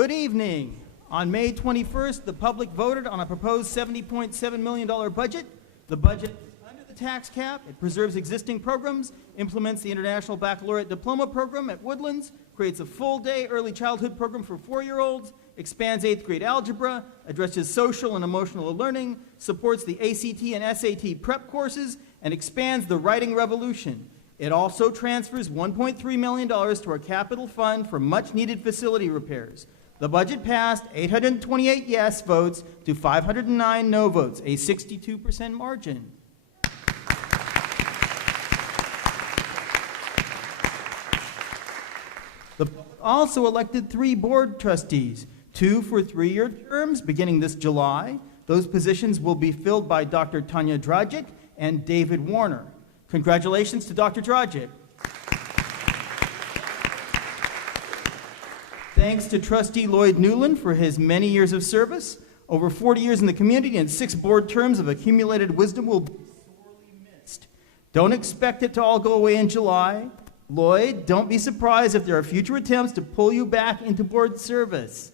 Good evening. On May 21st, the public voted on a proposed $70.7 million budget. The budget is under the tax cap. It preserves existing programs, implements the International Baccalaureate Diploma Program at Woodlands, creates a full-day early childhood program for 4-year-olds, expands 8th grade algebra, addresses social and emotional learning, supports the ACT and SAT prep courses, and expands the writing revolution. It also transfers $1.3 million to our capital fund for much-needed facility repairs. The budget passed 828 yes votes to 509 no votes, a 62% margin. The public also elected 3 board trustees, 2 for 3-year terms beginning this July. Those positions will be filled by Dr. Tanya Dragic and David Warner. Congratulations to Dr. Dragic. Thanks to Trustee Lloyd Newland for his many years of service. Over 40 years in the community and 6 board terms of accumulated wisdom will be sorely missed. Don't expect it to all go away in July. Lloyd, don't be surprised if there are future attempts to pull you back into board service.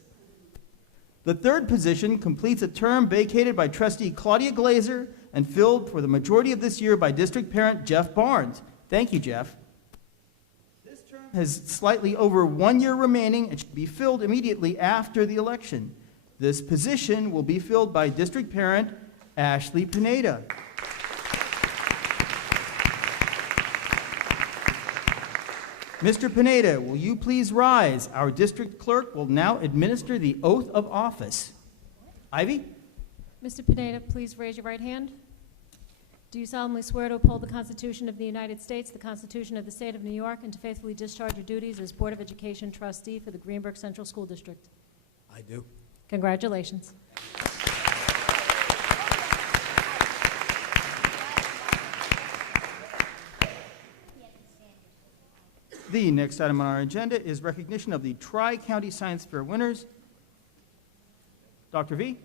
The 3rd position completes a term vacated by Trustee Claudia Glazer and filled for the majority of this year by District Parent Jeff Barnes. Thank you, Jeff. This term has slightly over 1 year remaining and should be filled immediately after the election. This position will be filled by District Parent Ashley Pineda. Mr. Pineda, will you please rise? Our district clerk will now administer the oath of office. Ivy? Mr. Pineda, please raise your right hand. Do you solemnly swear to uphold the Constitution of the United States, the Constitution of the State of New York, and to faithfully discharge your duties as Board of Education trustee for the Greenburgh Central School District? I do. Congratulations. The next item on our agenda is recognition of the Tri-County Science Fair winners. Dr. V?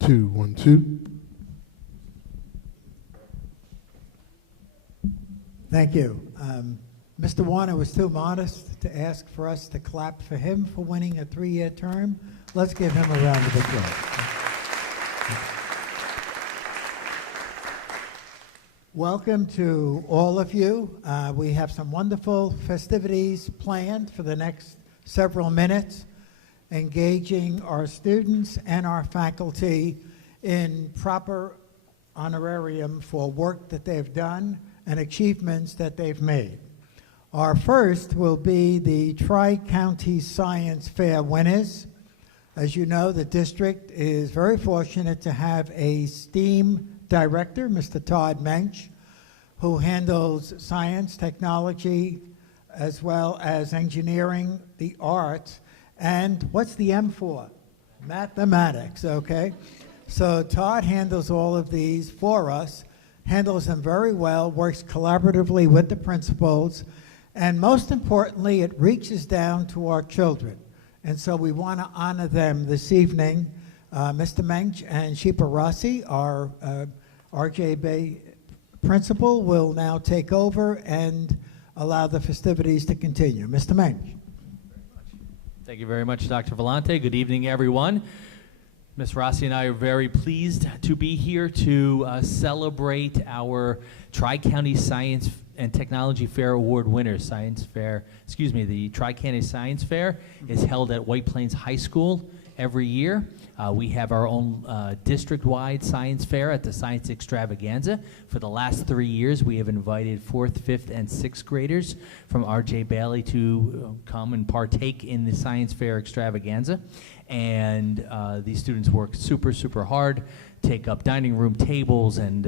Two, 1, 2. Thank you. Mr. Warner was too modest to ask for us to clap for him for winning a 3-year term. Let's give him a round of applause. Welcome to all of you. We have some wonderful festivities planned for the next several minutes, engaging our students and our faculty in proper honorarium for work that they've done and achievements that they've made. Our first will be the Tri-County Science Fair winners. As you know, the district is very fortunate to have a STEAM director, Mr. Todd Mensch, who handles science, technology, as well as engineering, the arts, and what's the M for? Mathematics, okay? So Todd handles all of these for us, handles them very well, works collaboratively with the principals, and most importantly, it reaches down to our children. And so we want to honor them this evening. Mr. Mensch and Sheepa Rossi, our RJB principal, will now take over and allow the festivities to continue. Mr. Mensch. Thank you very much, Dr. Vellante. Good evening, everyone. Ms. Rossi and I are very pleased to be here to celebrate our Tri-County Science and Technology Fair Award winners. The Tri-County Science Fair is held at White Plains High School every year. We have our own district-wide science fair at the Science Extravaganza. For the last 3 years, we have invited 4th, 5th, and 6th graders from R.J. Bailey to come and partake in the Science Fair Extravaganza. And these students work super, super hard, take up dining room tables and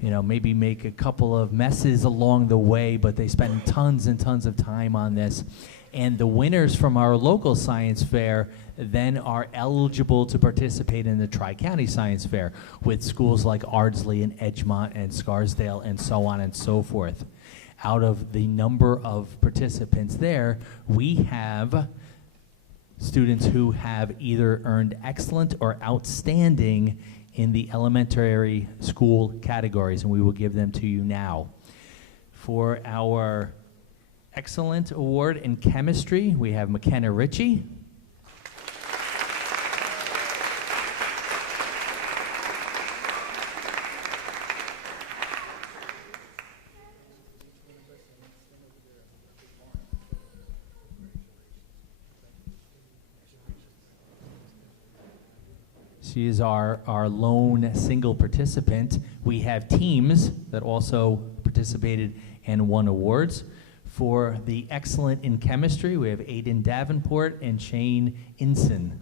maybe make a couple of messes along the way, but they spend tons and tons of time on this. And the winners from our local science fair then are eligible to participate in the Tri-County Science Fair with schools like Ardsley and Edgemont and Scarsdale and so on and so forth. Out of the number of participants there, we have students who have either earned excellent or outstanding in the elementary school categories, and we will give them to you now. For our Excellent Award in Chemistry, we have McKenna Ritchie. She is our lone single participant. We have teams that also participated and won awards. For the Excellent in Chemistry, we have Aiden Davenport and Shane Inson.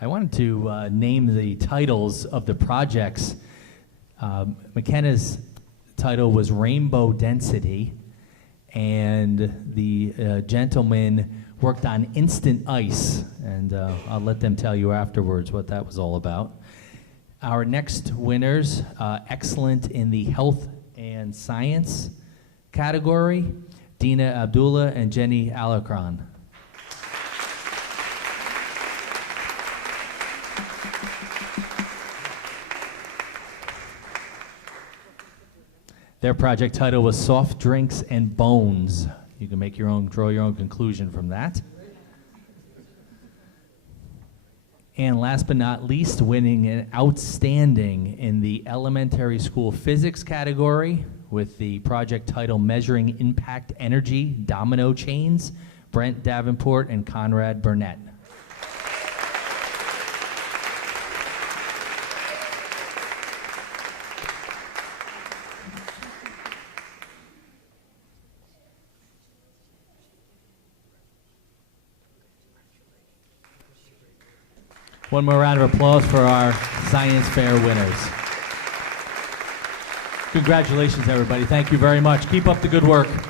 I wanted to name the titles of the projects. McKenna's title was Rainbow Density, and the gentleman worked on Instant Ice, and I'll let them tell you afterwards what that was all about. Our next winners, excellent in the Health and Science category, Dina Abdullah and Jenny Alacron. Their project title was Soft Drinks and Bones. You can make your own, draw your own conclusion from that. And last but not least, winning an outstanding in the elementary school physics category with the project title Measuring Impact Energy Domino Chains, Brent Davenport and Conrad Burnett. One more round of applause for our science fair winners. Congratulations, everybody. Thank you very much. Keep up the good work. Come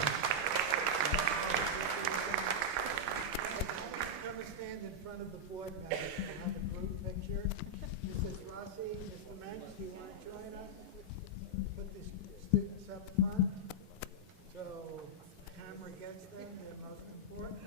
and stand in front of the board now. We'll have a group picture. Mrs. Rossi, Mr. Mensch, do you want to join us? Put the students up front so the camera gets them. They're most important.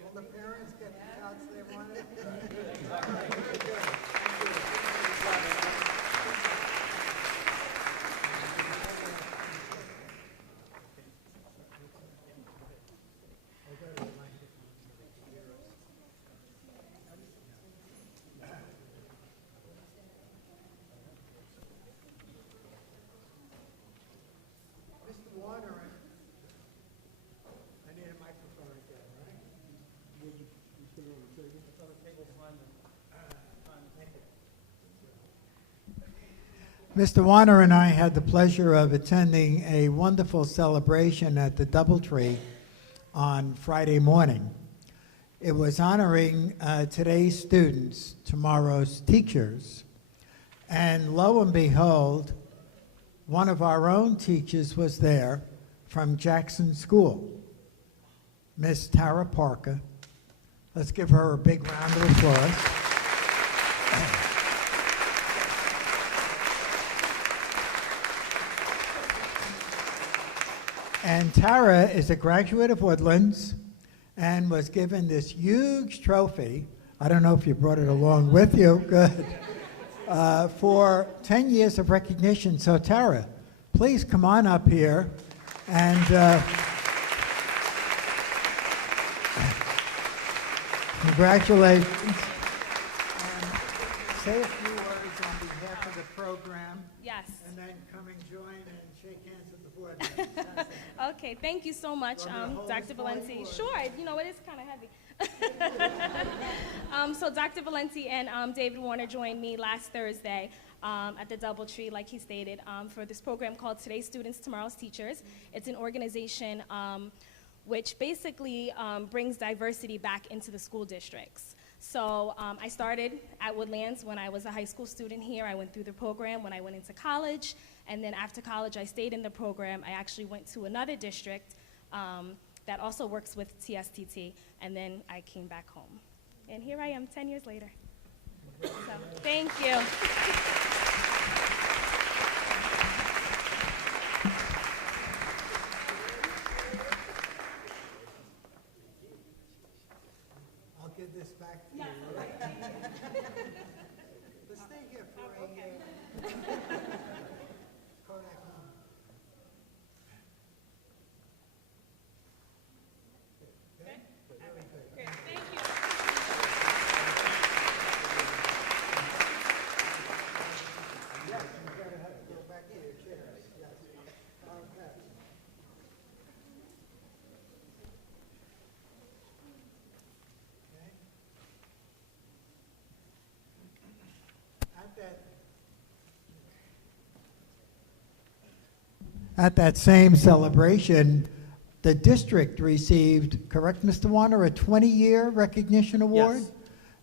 All the parents get the shots they wanted. Mr. Warner, I need a microphone again, right? Mr. Warner and I had the pleasure of attending a wonderful celebration at the Doubletree on Friday morning. It was honoring today's students, tomorrow's teachers. And lo and behold, one of our own teachers was there from Jackson School, Miss Tara Parker. Let's give her a big round of applause. And Tara is a graduate of Woodlands and was given this huge trophy. I don't know if you brought it along with you. Good. For 10 years of recognition. So Tara, please come on up here and congratulations. Say a few words on behalf of the program, Yes. and then come and join and shake hands with the board members. Okay, thank you so much, Want me to hold Dr. this for Valenti. you, or- Sure, you know, it is kind of heavy. So Dr. Valenti and David Warner joined me last Thursday at the Doubletree, like he stated, for this program called Today's Students, Tomorrow's Teachers. It's an organization which basically brings diversity back into the school districts. So I started at Woodlands when I was a high school student here. I went through the program when I went into college, and then after college I stayed in the program. I actually went to another district that also works with TSTT, and then I came back home. And here I am 10 years later. So, thank you. I'll give this back to you. But stay here for a Kodak moment. Okay? Very good. Great, thank you. Yes, you gotta have to go back to your chairs, yes. Okay. Okay. At that same celebration, the district received, correct, Mr. Warner, a 20-year recognition award? Yes.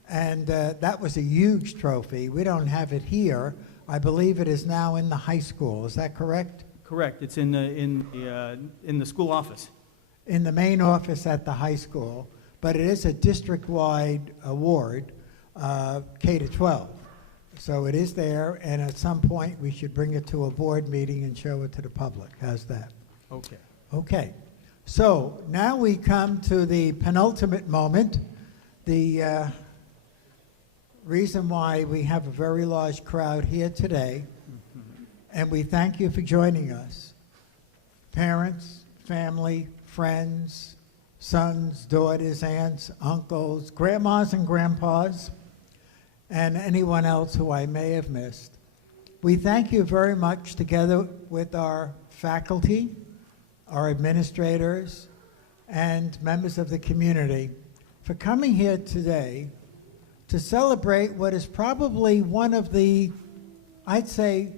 And that was a huge trophy. We don't have it here. I believe it is now in the high school. Is that correct? Correct. It's in the school office. In the main office at the high school, but it is a district-wide award, K to 12. So it is there, and at some point we should bring it to a board meeting and show it to the public. How's that? Okay. Okay. So now we come to the penultimate moment, the reason why we have a very large crowd here today, and we thank you for joining us. Parents, family, friends, sons, daughters, aunts, uncles, grandmas and grandpas, and anyone else who I may have missed. We thank you very much together with our faculty, our administrators, and members of the community for coming here today to celebrate what is probably one of the, I'd say,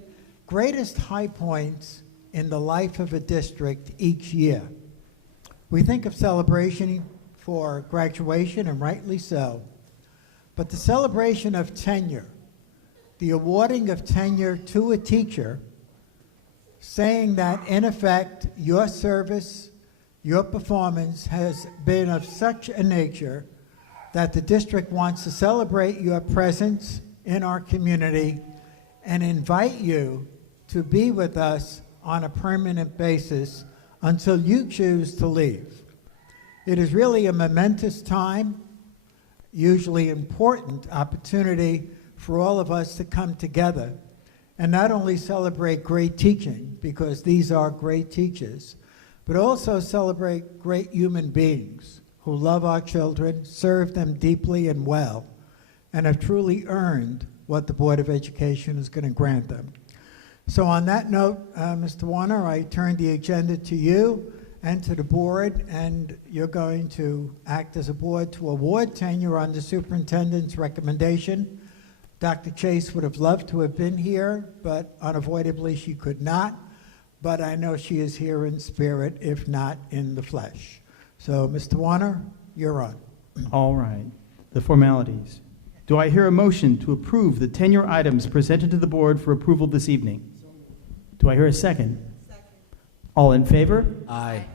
greatest high points in the life of a district each year. We think of celebration for graduation, and rightly so, but the celebration of tenure, the awarding of tenure to a teacher, saying that, in effect, your service, your performance has been of such a nature that the district wants to celebrate your presence in our community and invite you to be with us on a permanent basis until you choose to leave. It is really a momentous time, usually important opportunity for all of us to come together and not only celebrate great teaching, because these are great teachers, but also celebrate great human beings who love our children, serve them deeply and well, and have truly earned what the Board of Education is going to grant them. So on that note, Mr. Warner, I turn the agenda to you and to the board, and you're going to act as a board to award tenure on the superintendent's recommendation. Dr. Chase would have loved to have been here, but unavoidably she could not. But I know she is here in spirit, if not in the flesh. So, Mr. Warner, you're on. All right. The formalities. Do I hear a motion to approve the tenure items presented to the board for approval this evening? Do I hear a second? Second. All in favor? Aye.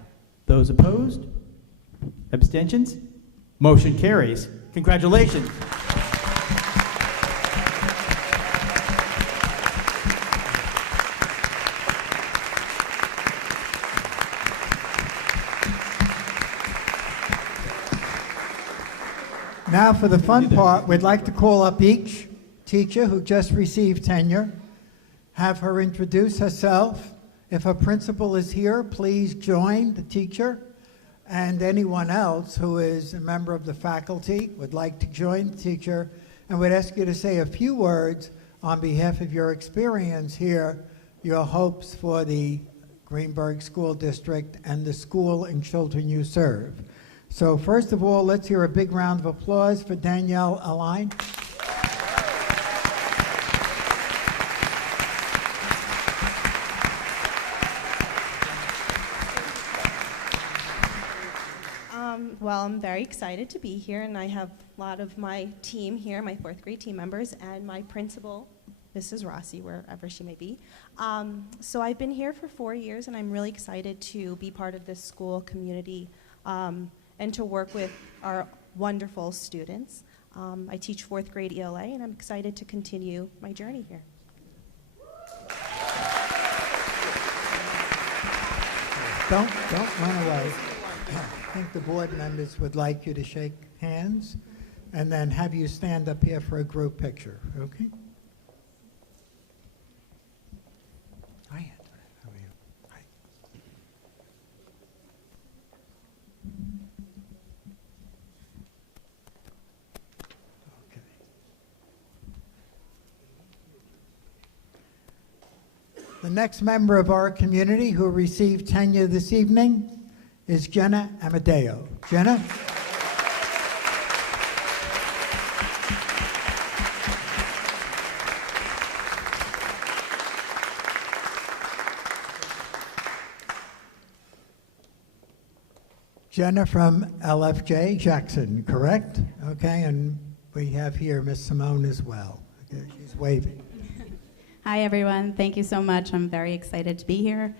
Those opposed? Abstentions? Motion carries. Congratulations. Now for the fun part, we'd like to call up each teacher who just received tenure, have her introduce herself. If a principal is here, please join the teacher, and anyone else who is a member of the faculty would like to join the teacher, and would ask you to say a few words on behalf of your experience here, your hopes for the Greenberg School District and the school and children you serve. So first of all, let's hear a big round of applause for Danielle Aline. Well, I'm very excited to be here, and I have a lot of my team here, my fourth grade team members, and my principal, Mrs. Rossi, wherever she may be. So I've been here for 4 years, and I'm really excited to be part of this school community and to work with our wonderful students. I teach fourth grade ELA, and I'm excited to continue my journey here. Don't run away. I think the board members would like you to shake hands and then have you stand up here for a group picture, okay? Hi, Anthony. How are you? Hi. Okay. The next member of our community who received tenure this evening is Jenna Amadeo. Jenna? Jenna from LFJ Jackson, correct? Okay, and we have here Miss Simone as well. Okay, she's waving. Hi, everyone. Thank you so much. I'm very excited to be here.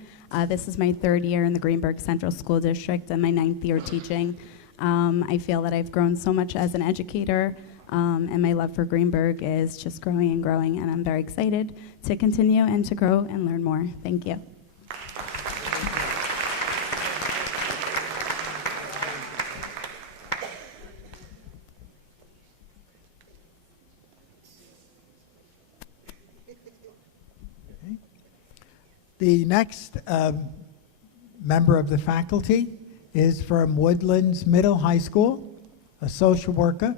This is my third year in the Greenberg Central School District and my 9th year teaching. I feel that I've grown so much as an educator, and my love for Greenberg is just growing and growing, and I'm very excited to continue and to grow and learn more. Thank you. The next member of the faculty is from Woodlands Middle High School, a social worker,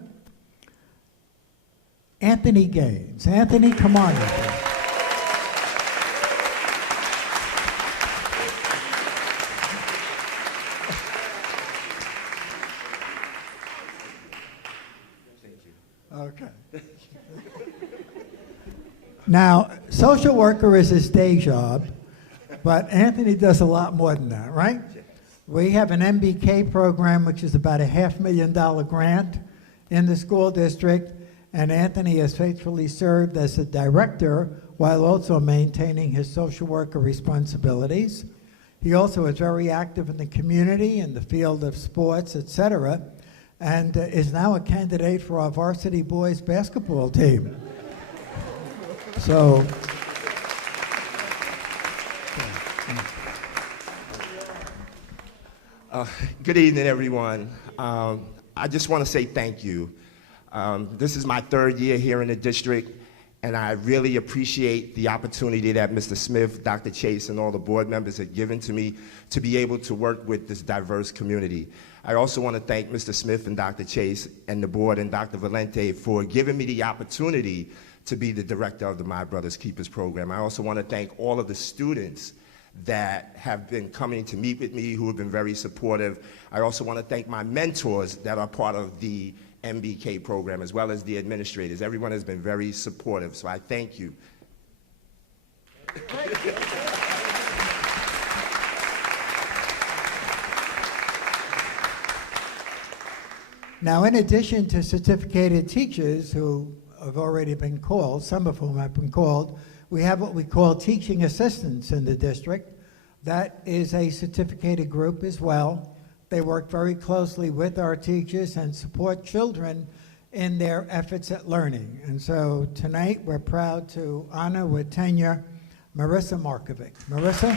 Anthony Gaines. Anthony, come on. Okay. Now, social worker is his day job, but Anthony does a lot more than that, right? We have an MBK program, which is about a $500,000 grant in the school district, and Anthony has faithfully served as a director while also maintaining his social worker responsibilities. He also is very active in the community, in the field of sports, etc., and is now a candidate for our varsity boys basketball team. So, good evening, everyone. I just want to say thank you. This is my third year here in the district, and I really appreciate the opportunity that Mr. Smith, Dr. Chase, and all the board members have given to me to be able to work with this diverse community. I also want to thank Mr. Smith and Dr. Chase and the board and Dr. Valente for giving me the opportunity to be the director of the My Brothers Keepers program. I also want to thank all of the students that have been coming to meet with me, who have been very supportive. I also want to thank my mentors that are part of the MBK program, as well as the administrators. Everyone has been very supportive, so I thank you. now, in addition to certificated teachers who have already been called, some of whom have been called, we have what we call teaching assistants in the district. That is a certificated group as well. They work very closely with our teachers and support children in their efforts at learning. And so tonight we're proud to honor with tenure Marissa Markovic. Marissa?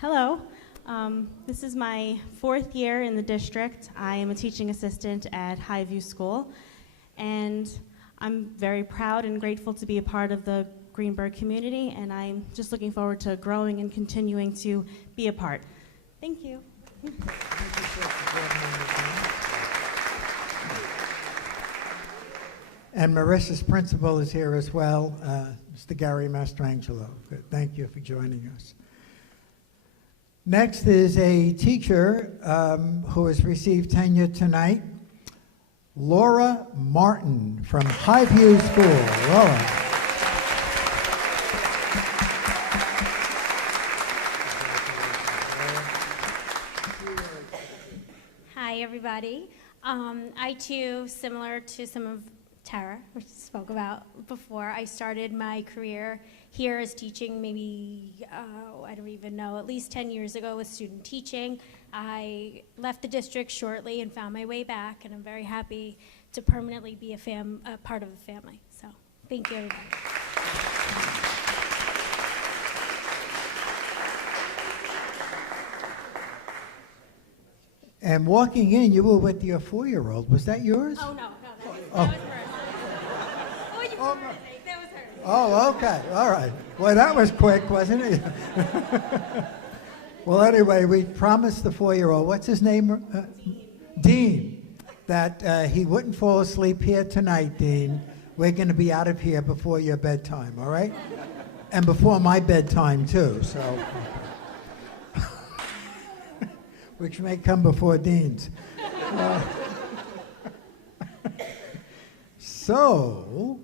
Hello. This is my fourth year in the district. I am a teaching assistant at Highview School, and I'm very proud and grateful to be a part of the Greenberg community, and I'm just looking forward to growing and continuing to be a part. Thank you. And Marissa's principal is here as well, Mr. Gary Mastrangelo. Good. Thank you for joining us. Next is a teacher who has received tenure tonight, Laura Martin from Highview School. Laura. Hi, everybody. I too, similar to some of Tara, which spoke about before, I started my career here as teaching maybe, I don't even know, at least 10 years ago with student teaching. I left the district shortly and found my way back, and I'm very happy to permanently be a part of the family. So, thank you, everybody. And walking in, you were with your 4-year-old. Was that yours? Oh, no, that was hers. Oh, that was hers. Oh, okay. All right. Well, that was quick, wasn't it? Well, anyway, we promised the 4-year-old, what's his name? Dean, that he wouldn't fall asleep here tonight, Dean. We're going to be out of here before your bedtime, all right? And before my bedtime, too, so. Which may come before Dean's. So,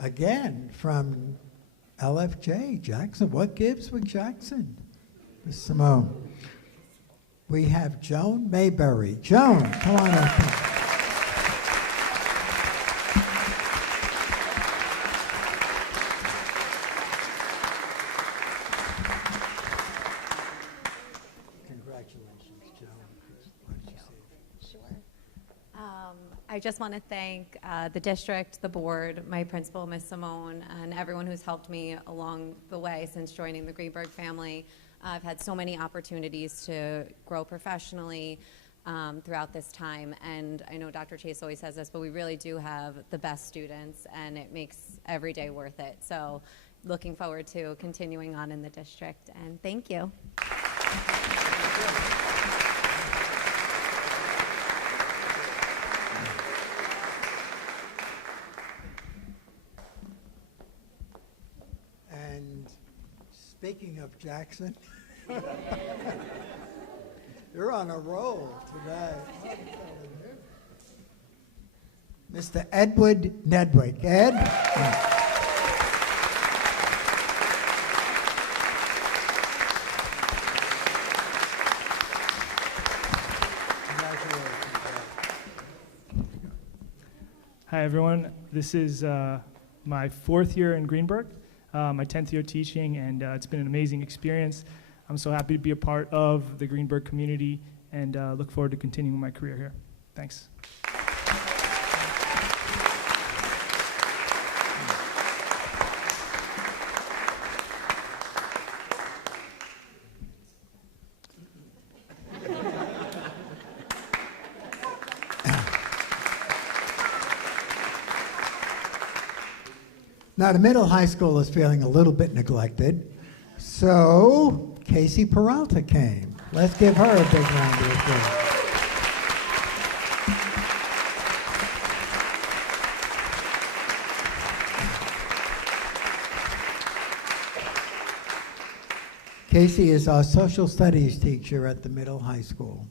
again, from LFJ, Jackson, what gives with Jackson? Ms. Simone. We have Joan Mayberry. Joan, come on up. Congratulations, Joan. Why don't you say it? I just want to thank the district, the board, my principal, Ms. Simone, and everyone who's helped me along the way since joining the Greenberg family. I've had so many opportunities to grow professionally throughout this time, and I know Dr. Chase always says this, but we really do have the best students, and it makes every day worth it. So looking forward to continuing on in the district, and thank you. Speaking of Jackson, you're on a roll today. Mr. Edward Nedwick. Ed? Hi, everyone. This is my 4th year in Greenberg. My 10th year teaching, and it's been an amazing experience. I'm so happy to be a part of the Greenberg community, and look forward to continuing my career here. Thanks. Now, the middle high school is feeling a little bit neglected, so Casey Peralta came. Let's give her a big round of applause. Casey is our social studies teacher at the middle high school.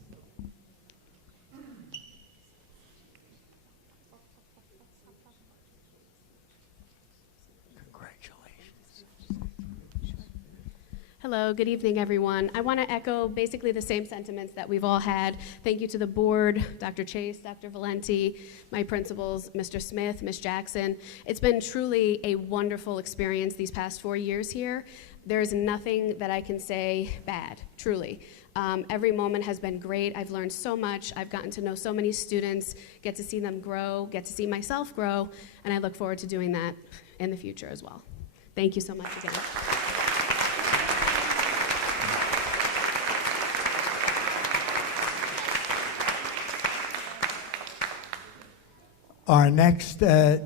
Hello, good evening, everyone. I want to echo basically the same sentiments that we've all had. Thank you to the board, Dr. Chase, Dr. Valenti, my principals, Mr. Smith, Ms. Jackson. It's been truly a wonderful experience these past 4 years here. There is nothing that I can say bad, truly. Every moment has been great. I've learned so much. I've gotten to know so many students, get to see them grow, get to see myself grow, and I look forward to doing that in the future as well. Thank you so much again. Our next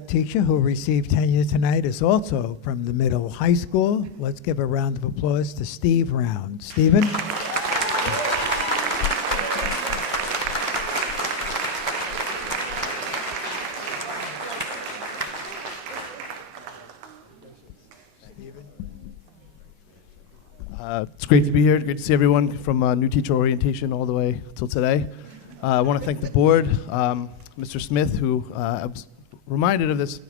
teacher who received tenure tonight is also from the middle high school. Let's give a round of applause to Steve Round. Stephen? It's great to be here. Great to see everyone from new teacher orientation all the way till today. I want to thank the board, Mr. Smith, who I was reminded of this.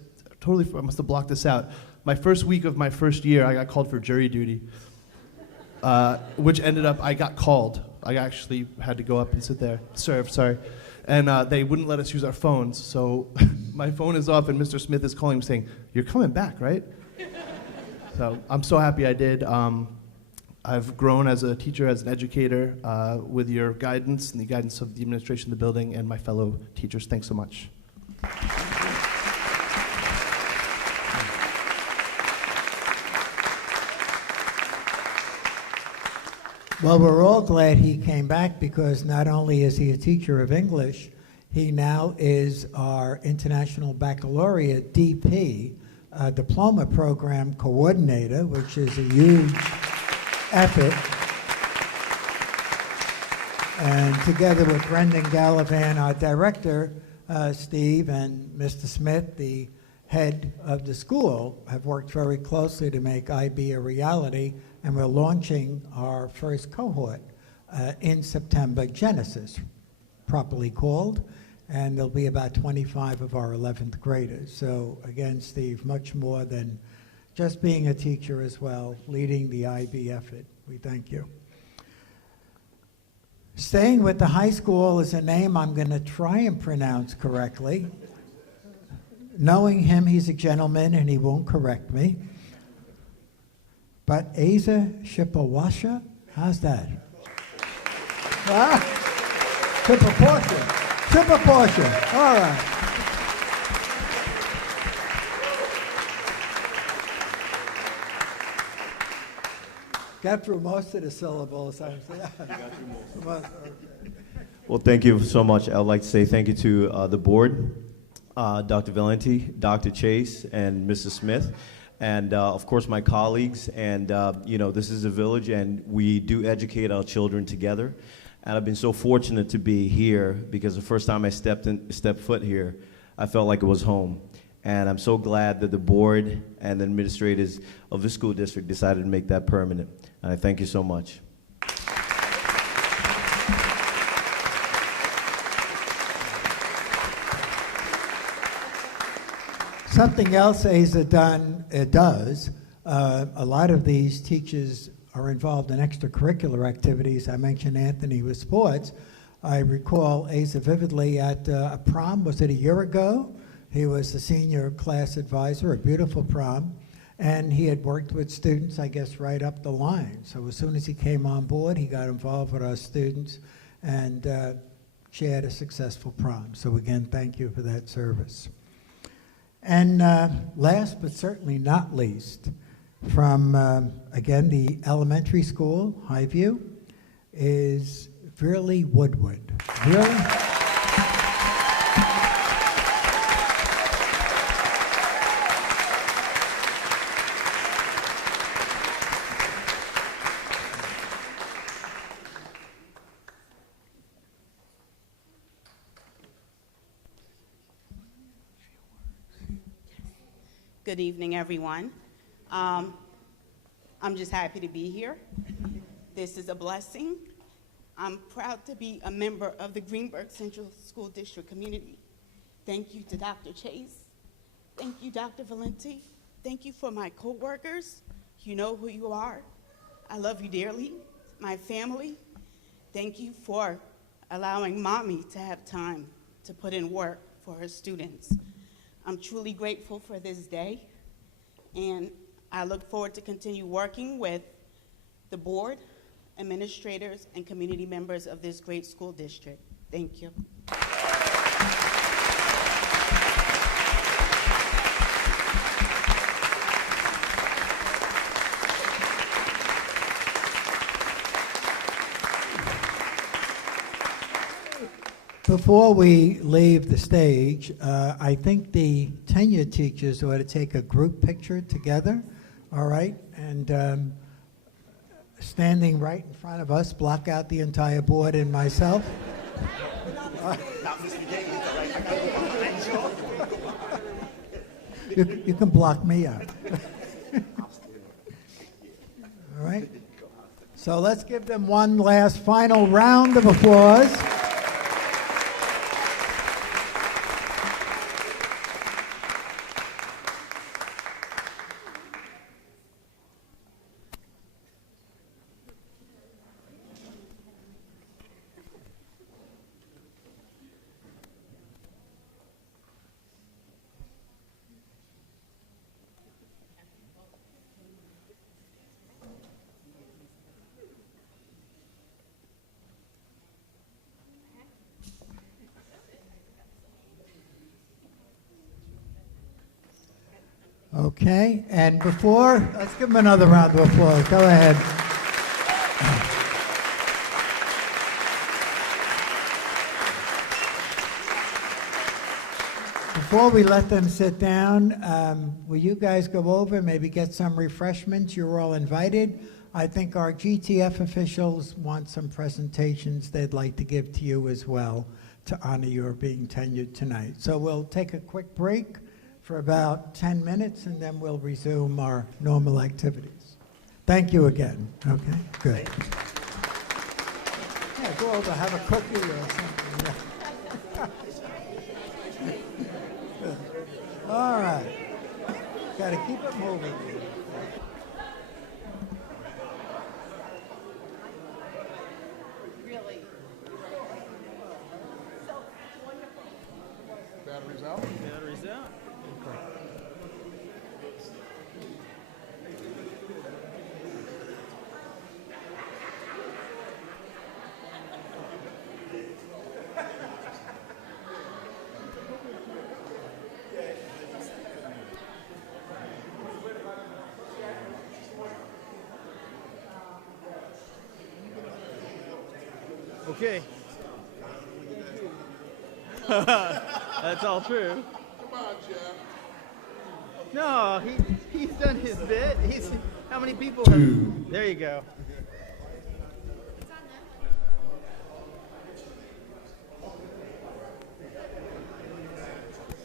Totally, I must have blocked this out. My first week of my first year, I got called for jury duty, which ended up I got called. I actually had to go up and sit there, serve. Sorry, and they wouldn't let us use our phones. So my phone is off, and Mr. Smith is calling me saying, "You're coming back, right?" So I'm so happy I did. I've grown as a teacher, as an educator, with your guidance and the guidance of the administration of the building and my fellow teachers. Thanks so much. Well, we're all glad he came back because not only is he a teacher of English, he now is our International Baccalaureate DP, Diploma Program Coordinator, which is a huge effort. And together with Brendan Gallivan, our director, Steve, and Mr. Smith, the head of the school, have worked very closely to make IB a reality, and we're launching our first cohort in September, Genesis, properly called, and there'll be about 25 of our 11th graders. So again, Steve, much more than just being a teacher as well, leading the IB effort. We thank you. Staying with the high school is a name I'm going to try and pronounce correctly. Knowing him, he's a gentleman and he won't correct me. But Asa Shipawasha, how's that? Shipawasha, all right. Got through most of the syllables. Well, thank you so much. I'd like to say thank you to the board, Dr. Valenti, Dr. Chase, and Mrs. Smith, and of course my colleagues. And you know, this is a village, and we do educate our children together. And I've been so fortunate to be here because the first time I stepped foot here, I felt like it was home. And I'm so glad that the board and the administrators of the school district decided to make that permanent. And I thank you so much. Something else Asa does, a lot of these teachers are involved in extracurricular activities. I mentioned Anthony with sports. I recall Asa vividly at a prom, was it a year ago? He was the senior class advisor, a beautiful prom, and he had worked with students, I guess, right up the line. So as soon as he came on board, he got involved with our students and shared a successful prom. So again, thank you for that service. And last but certainly not least, from, again, the elementary school, Highview, is Verley Woodward. Verley? Good evening, everyone. I'm just happy to be here. This is a blessing. I'm proud to be a member of the Greenburgh Central School District community. Thank you to Dr. Chase. Thank you, Dr. Valenti. Thank you for my coworkers. You know who you are. I love you dearly. My family, thank you for allowing mommy to have time to put in work for her students. I'm truly grateful for this day, and I look forward to continue working with the board, administrators, and community members of this great school district. Thank you. Before we leave the stage, I think the tenure teachers ought to take a group picture together, all right? And standing right in front of us, block out the entire board and myself. You can block me out. All right? So let's give them one last final round of applause. Okay, and let's give them another round of applause. Go ahead. Before we let them sit down, will you guys go over, maybe get some refreshments? You're all invited. I think our GTF officials want some presentations they'd like to give to you as well to honor your being tenured tonight. So we'll take a quick break for about 10 minutes, and then we'll resume our normal activities. Thank you again. Okay, good. Yeah, go over, have a cookie or something. Yeah. All right. Got to keep it moving. Batteries out? Batteries out. Okay. That's all true. Come on, Jeff. No, he's done his bit. How many people? There you go.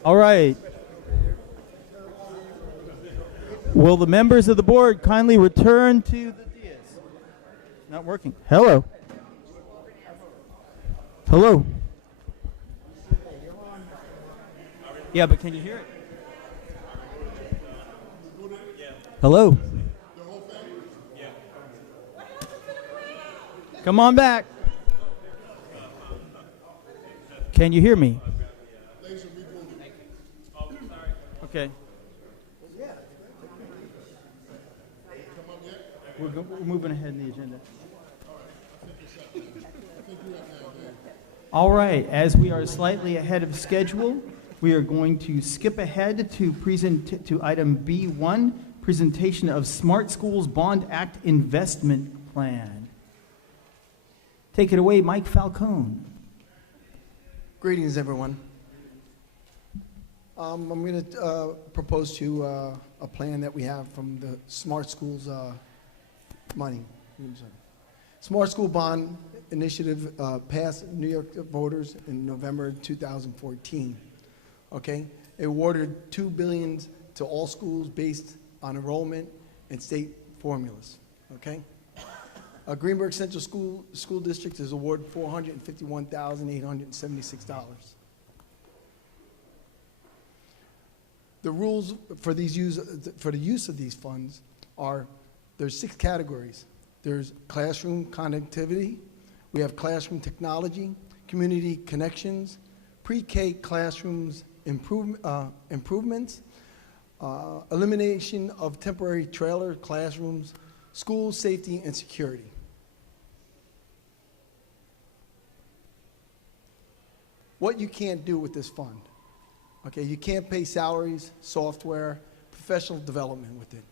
All right. Will the members of the board kindly return to the dais? Not working. Hello. Hello. Yeah, but can you hear it? Hello. Come on back. Can you hear me? Okay. We're moving ahead in the agenda. All right, as we are slightly ahead of schedule, we are going to skip ahead to item B1, presentation of Smart Schools Bond Act Investment Plan. Take it away, Mike Falcone. Greetings, everyone. I'm going to propose to you a plan that we have from the Smart Schools money. Smart School Bond Initiative passed New York voters in November 2014. Okay, it awarded $2 billion to all schools based on enrollment and state formulas. Okay, Greenberg Central School District is awarded $451,876. The rules for the use of these funds are there's 6 categories. There's classroom connectivity, we have classroom technology, community connections, pre-K classrooms improvements, elimination of temporary trailer classrooms, school safety and security. What you can't do with this fund. Okay, you can't pay salaries, software, professional development with it.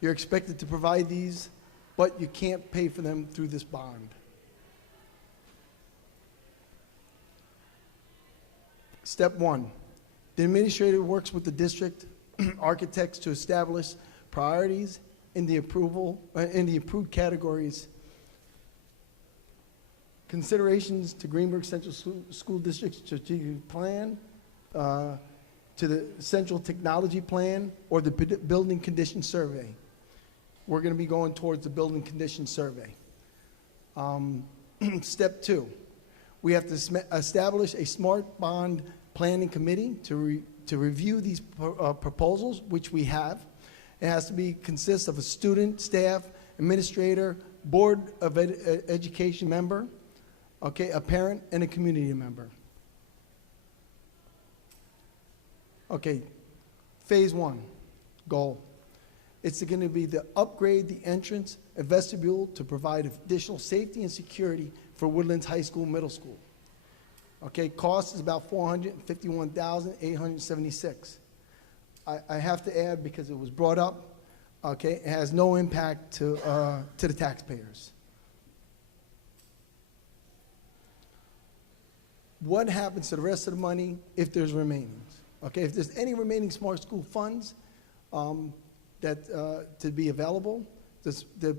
You're expected to provide these, but you can't pay for them through this bond. Step 1, the administrator works with the district architects to establish priorities in the approved categories. Considerations to Greenberg Central School District strategic plan, to the central technology plan, or the building condition survey. we're going to be going towards the building condition survey. Step 2, we have to establish a smart bond planning committee to review these proposals, which we have. It has to consist of a student, staff, administrator, board of education member, okay, a parent, and a community member. Okay, phase 1, goal. It's going to be to upgrade the entrance and vestibule to provide additional safety and security for Woodlands High School, Middle School. Okay, cost is about $451,876. I have to add, because it was brought up, okay, it has no impact to the taxpayers. What happens to the rest of the money if there's remaining? Okay, if there's any remaining smart school funds to be available, the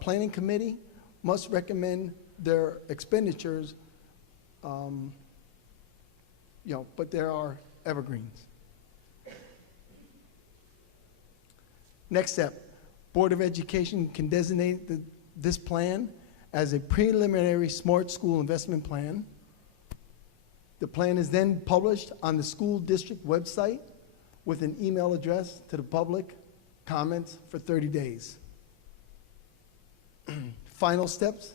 planning committee must recommend their expenditures, but there are evergreens. Next step, Board of Education can designate this plan as a preliminary smart school investment plan. The plan is then published on the school district website with an email address to the public, comments for 30 days. Final steps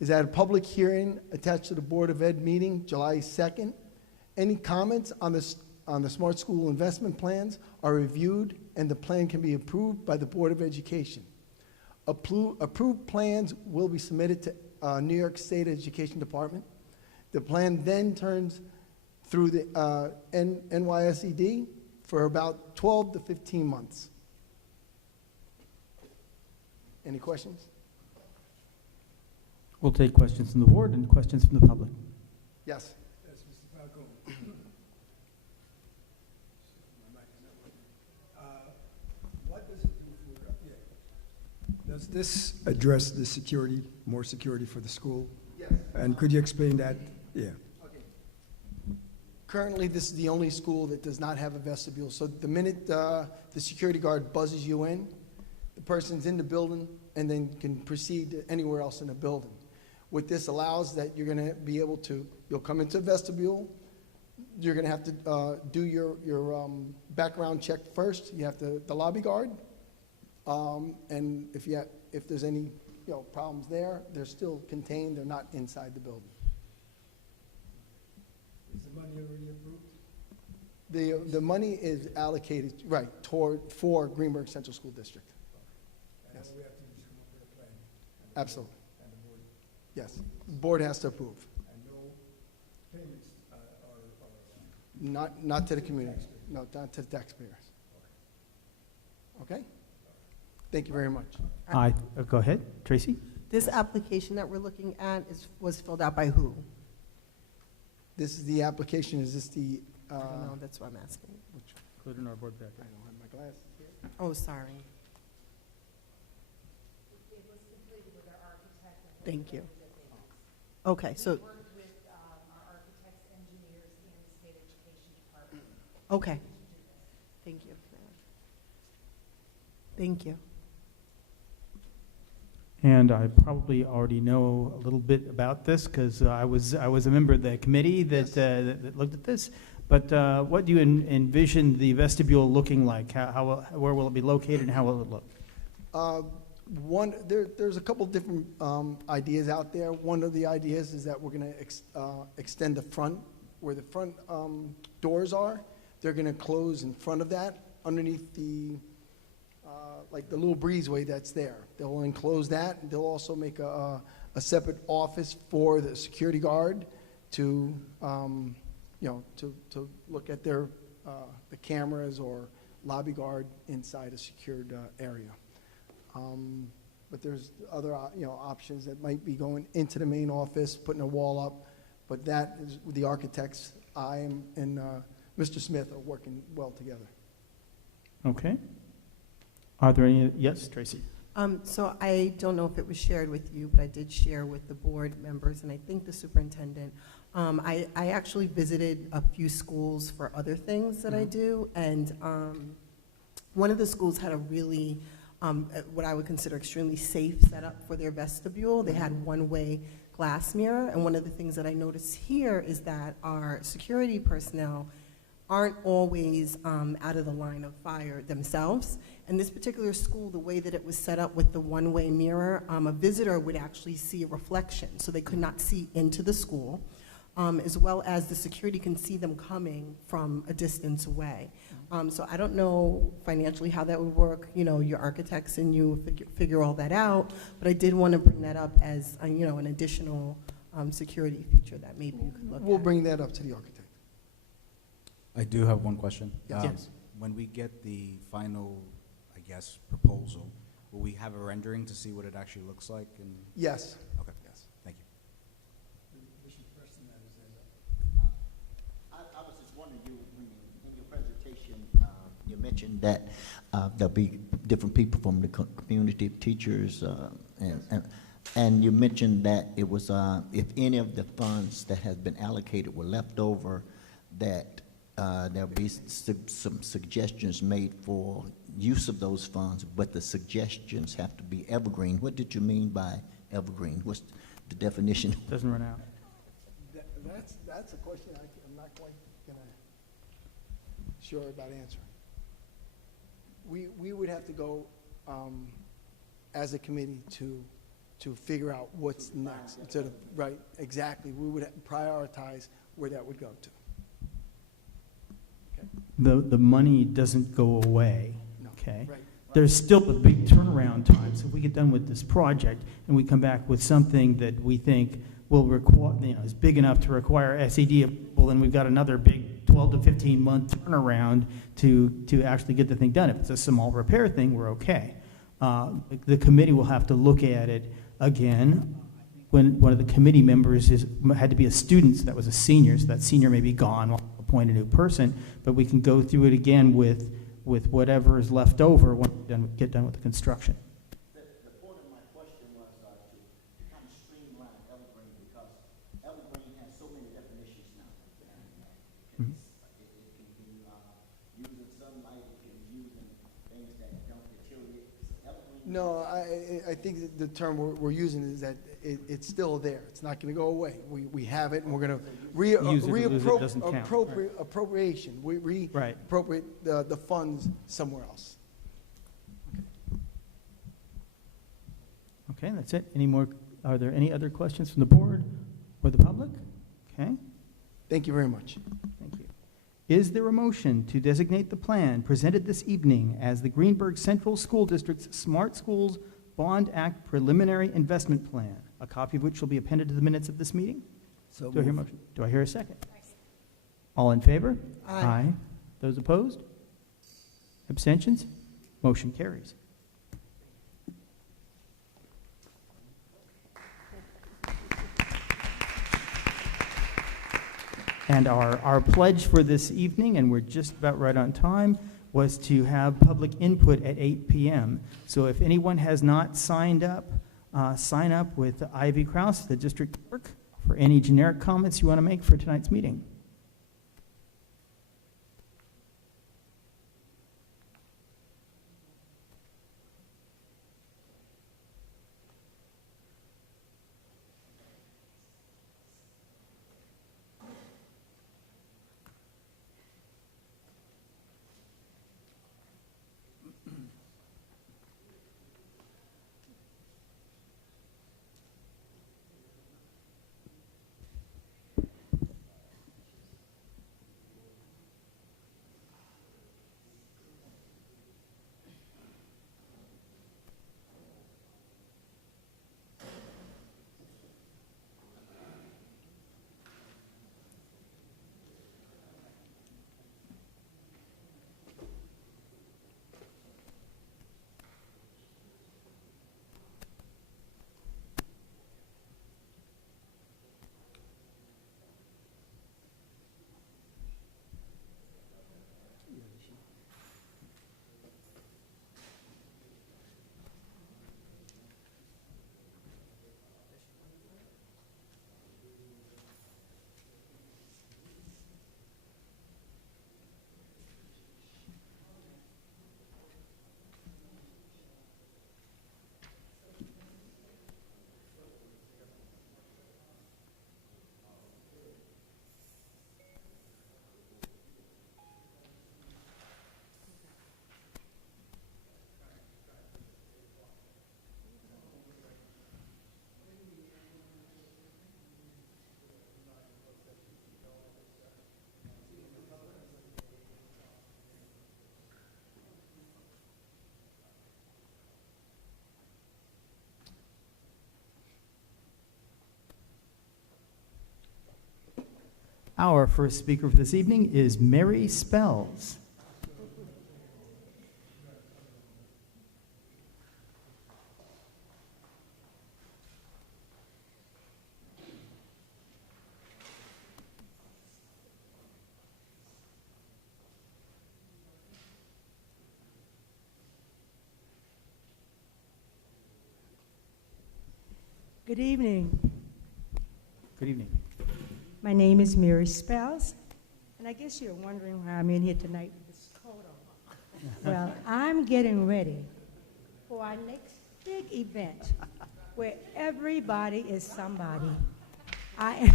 is at a public hearing attached to the Board of Ed meeting July 2nd. Any comments on the smart school investment plans are reviewed, and the plan can be approved by the Board of Education. Approved plans will be submitted to New York State Education Department. The plan then turns through the NYSED for about 12 to 15 months. Any questions? We'll take questions from the board and questions from the public. Yes. Yes, Mr. Falcone. What does it do for, does this address the security, more security for the school? Yes. And could you explain that? Yeah. Okay. Currently, this is the only school that does not have a vestibule. So the minute the security guard buzzes you in, the person's in the building and then can proceed to anywhere else in the building. What this allows that you're going to be able to, you'll come into a vestibule, you're going to have to do your background check first. You have the lobby guard, and if there's any problems there, they're still contained. They're not inside the building. Is the money already approved? The money is allocated for Greenberg Central School District. And all we have to do is come up with a plan. Absolutely. And the board. Yes. The board has to approve. And no payments are Not to the community. No, not to the taxpayers. Okay? Thank you very much. Go ahead, Tracy. This application that we're looking at was filled out by who? This is the application. Is this the? I don't know. That's what I'm asking. Including our board back. I don't have my glasses here. Oh, sorry. Thank you. Okay, so. Okay. Thank you. Thank you. And I probably already know a little bit about this because I was a member of the committee that looked at this. But what do you envision the vestibule looking like? Where will it be located, and how will it look? There's a couple different ideas out there. One of the ideas is that we're going to extend the front, where the front doors are. They're going to close in front of that, underneath the like the little breezeway that's there. They'll enclose that. They'll also make a separate office for the security guard to look at their the cameras or lobby guard inside a secured area. But there's other options that might be going into the main office, putting a wall up. But that is with the architects. I and Mr. Smith are working well together. Okay. Are there any? Yes, Tracy. So I don't know if it was shared with you, but I did share with the board members, and I think the superintendent. I actually visited a few schools for other things that I do, and one of the schools had a really what I would consider extremely safe setup for their vestibule. They had one-way glass mirror, and one of the things that I noticed here is that our security personnel aren't always out of the line of fire themselves. In this particular school, the way that it was set up with the one-way mirror, a visitor would actually see a reflection, so they could not see into the school, as well as the security can see them coming from a distance away. So I don't know financially how that would work. You know, your architects and you figure all that out, but I did want to bring that up as, you know, an additional security feature that maybe you could look at. We'll bring that up to the architect. I do have one question. Yes. When we get the final, I guess, proposal, will we have a rendering to see what it actually looks like? And Yes. Okay. Yes. Thank you. I was just wondering, in your presentation, you mentioned that there'll be different people from the community, teachers, and you mentioned that it was, if any of the funds that has been allocated were left over, that there'll be some suggestions made for use of those funds, but the suggestions have to be evergreen. What did you mean by evergreen? What's the definition? Doesn't run out. That's a question I'm not quite sure about answering. We would have to go as a committee to figure out what's next. Right, exactly. We would prioritize where that would go to. The money doesn't go away, okay? Right. There's still a big turnaround time. So if we get done with this project and we come back with something that we think will require, you know, is big enough to require SED approval, then we've got another big 12 to 15 month turnaround to actually get the thing done. If it's a small repair thing, we're okay. The committee will have to look at it again. When one of the committee members had to be a student, so that was a senior, so that senior may be gone. We'll appoint a new person, but we can go through it again with whatever is left over when we get done with the construction. The point of my question was to kind of streamline evergreen, because evergreen has so many definitions now. It can be using sunlight, it can be using things that don't deteriorate. No, I think that the term we're using is that it's still there. It's not going to go away. We have it, and we're going to appropriation. We reappropriate the funds somewhere else. Okay, that's it. Are there any other questions from the board or the public? Okay. Thank you very much. Thank you. Is there a motion to designate the plan presented this evening as the Greenburgh Central School District's Smart Schools Bond Act Preliminary Investment Plan, a copy of which will be appended to the minutes of this meeting? So Do I hear a motion? Do I hear a second? All in favor? Aye. Those opposed? Abstentions? Motion carries. And our pledge for this evening, and we're just about right on time, was to have public input at 8 p.m. So if anyone has not signed up, sign up with Ivy Krause, the district clerk, for any generic comments you want to make for tonight's meeting. Our first speaker for this evening is Mary Spells. Good evening. Good evening. My name is Mary Spells, and I guess you're wondering why I'm in here tonight with this coat on. Well, I'm getting ready for our next big event where everybody is somebody. I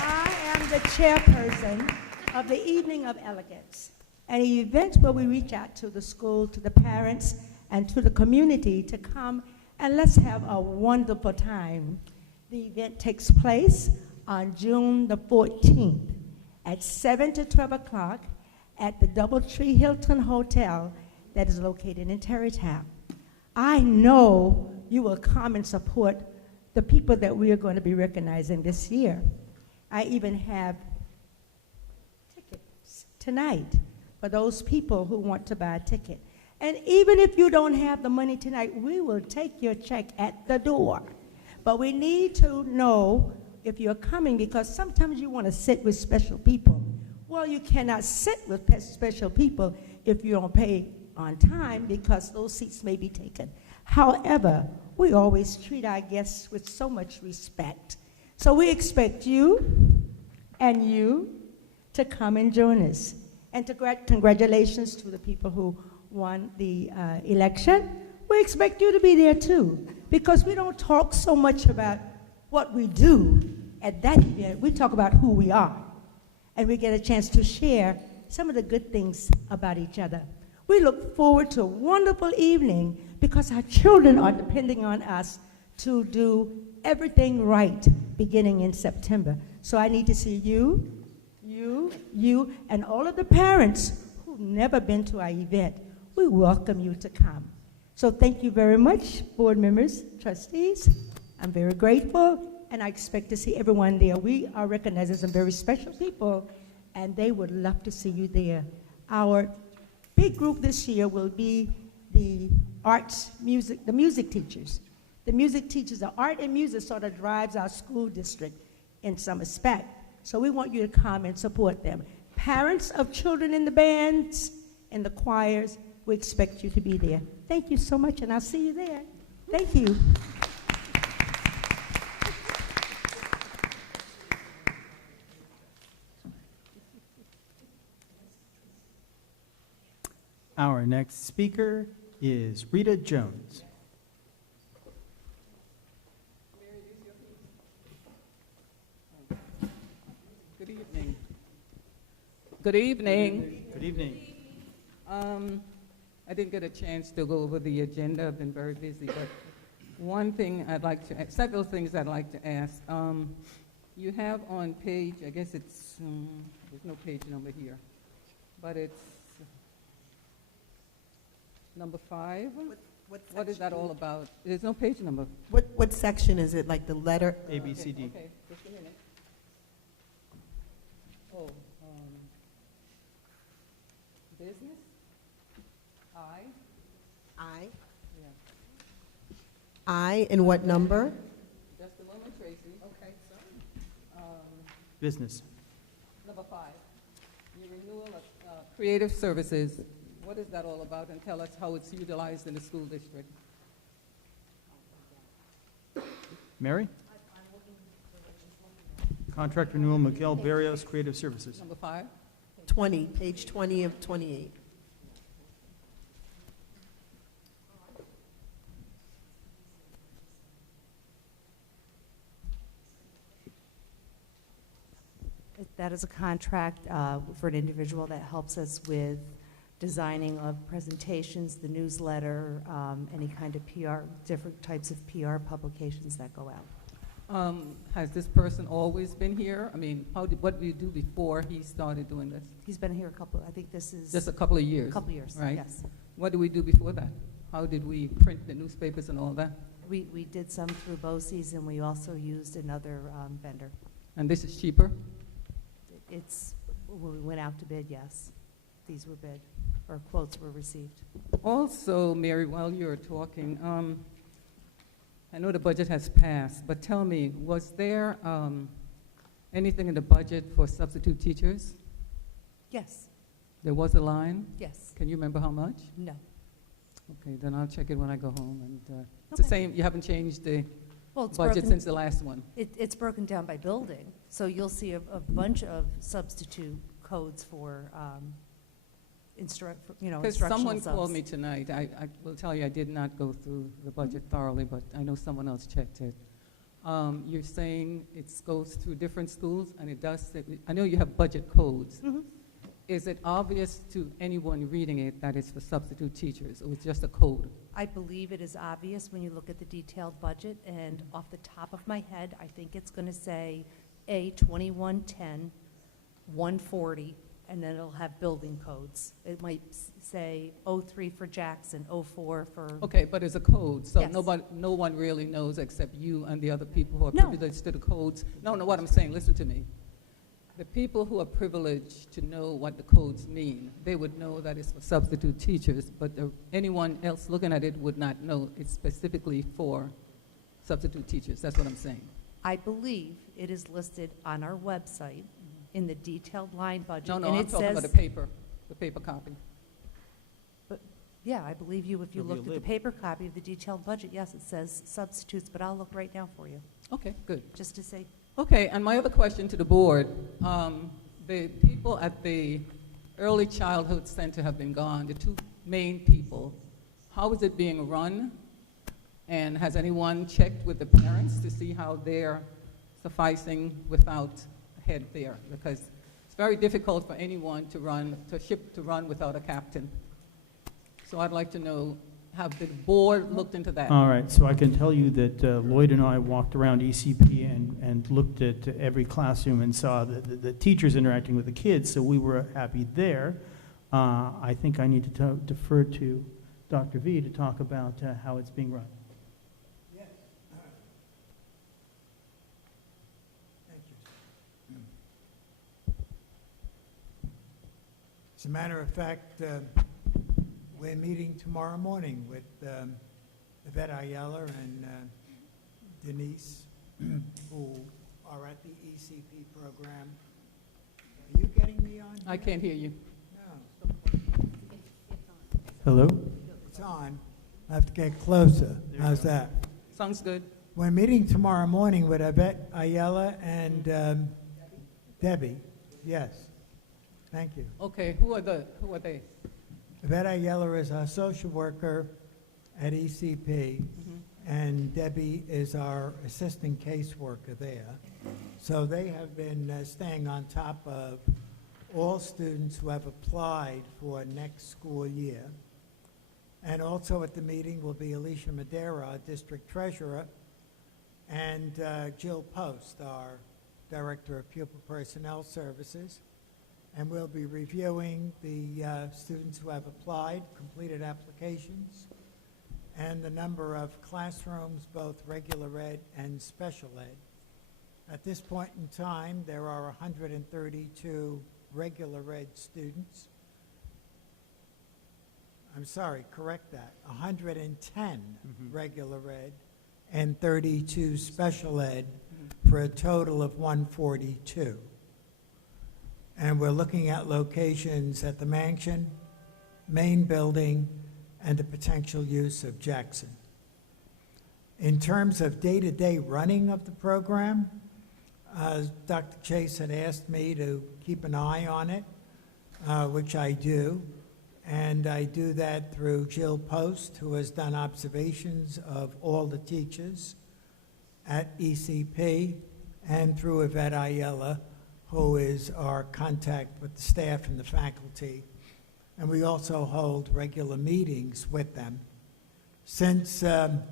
am the chairperson of the Evening of Elegance, an event where we reach out to the school, to the parents, and to the community to come and let's have a wonderful time. The event takes place on June the 14th at 7 to 12 o'clock at the Doubletree Hilton Hotel that is located in Tarrytown. I know you will come and support the people that we are going to be recognizing this year. I even have tickets tonight for those people who want to buy a ticket. And even if you don't have the money tonight, we will take your check at the door. But we need to know if you're coming, because sometimes you want to sit with special people. Well, you cannot sit with special people if you don't pay on time, because those seats may be taken. However, we always treat our guests with so much respect. So we expect you and you to come and join us. And congratulations to the people who won the election. We expect you to be there too, because we don't talk so much about what we do at that event. We talk about who we are, and we get a chance to share some of the good things about each other. We look forward to a wonderful evening because our children are depending on us to do everything right beginning in September. So I need to see you, and all of the parents who've never been to our event. We welcome you to come. So thank you very much, board members, trustees. I'm very grateful, and I expect to see everyone there. We are recognizing some very special people, and they would love to see you there. Our big group this year will be the the music teachers. The music teachers, the art and music sort of drives our school district in some respect. So we want you to come and support them. Parents of children in the bands and the choirs, we expect you to be there. Thank you so much, and I'll see you there. Thank you. Our next speaker is Rita Jones. Good evening. Good evening. Good evening. I didn't get a chance to go over the agenda. I've been very busy, but one thing I'd like to, several things I'd like to ask. You have on page, I guess it's, there's no page number here, but it's number 5. What is that all about? There's no page number. What section is it, like the letter? A, B, C, D. Okay, just a minute. Oh, business? I. Yeah. I, and what number? Just a moment, Tracy. Okay, sorry. Business. Number 5, your renewal of creative services. What is that all about? And tell us how it's utilized in the school district. Mary? Contract renewal, Miguel Barrios, Creative Services. Number 5. 20, page 20 of 28. That is a contract for an individual that helps us with designing of presentations, the newsletter, any kind of PR, different types of PR publications that go out. Has this person always been here? I mean, what did you do before he started doing this? He's been here I think this is... Just a couple of years? A couple of years, right? Yes. What did we do before that? How did we print the newspapers and all that? We did some through BOCES, and we also used another vendor. And this is cheaper? It's, when we went out to bid, yes. These were bid, or quotes were received. Also, Mary, while you were talking, I know the budget has passed, but tell me, was there anything in the budget for substitute teachers? Yes. There was a line? Yes. Can you remember how much? No. Okay, then I'll check it when I go home. And it's the same, you haven't changed the Well, it's budget broken- since the last one? It's broken down by building, so you'll see a bunch of substitute codes for instructional Because subs. someone called me tonight. I will tell you, I did not go through the budget thoroughly, but I know someone else checked it. You're saying it goes through different schools, and it does, I know you have budget codes. Mhm. Is it obvious to anyone reading it that it's for substitute teachers, or it's just a code? I believe it is obvious when you look at the detailed budget, and off the top of my head, I think it's going to say A2110, 140, and then it'll have building codes. It might say 03 for Jackson, 04 for... Okay, but it's a code, so Yes. no one really knows except you and the other people who are No. privileged to the codes. No, what I'm saying, listen to me. The people who are privileged to know what the codes mean, they would know that it's for substitute teachers, but anyone else looking at it would not know it's specifically for substitute teachers. That's what I'm saying. I believe it is listed on our website in the detailed line budget. No, and I'm it talking about says- the paper copy. But, yeah, I believe you, if you There'll be looked a at the lib. paper copy of the detailed budget, yes, it says substitutes, but I'll look right now for you. Okay, good. Just to say, Okay, and my other question to the board, the people at the Early Childhood Center have been gone, the two main people. How is it being run? And has anyone checked with the parents to see how they're sufficing without a head there? Because it's very difficult for anyone to run without a captain. So I'd like to know, have the board looked into that? All right, so I can tell you that Lloyd and I walked around ECP and looked at every classroom and saw the teachers interacting with the kids, so we were happy there. I think I need to defer to Dr. V to talk about how it's being run. Yes. Thank you. As a matter of fact, we're meeting tomorrow morning with Yvette Ayala and Denise, who are at the ECP program. Are you getting me on? I can't hear you. No. Hello? It's on. I have to get closer. How's that? Sounds good. We're meeting tomorrow morning with Yvette Ayala and Debbie. Yes. Thank you. Okay, who are they? Yvette Ayala is our social worker at ECP, and Debbie is our assistant caseworker there. So they have been staying on top of all students who have applied for next school year. And also at the meeting will be Alicia Madera, our district treasurer, and Jill Post, our director of pupil personnel services. And we'll be reviewing the students who have applied, completed applications, and the number of classrooms, both regular ed and special ed. At this point in time, there are 132 regular ed students. I'm sorry, correct that. 110 regular ed and 32 special ed for a total of 142. And we're looking at locations at the mansion, main building, and the potential use of Jackson. In terms of day-to-day running of the program, Dr. Chase had asked me to keep an eye on it, which I do. And I do that through Jill Post, who has done observations of all the teachers at ECP, and through Yvette Ayala, who is our contact with the staff and the faculty. And we also hold regular meetings with them. Since I've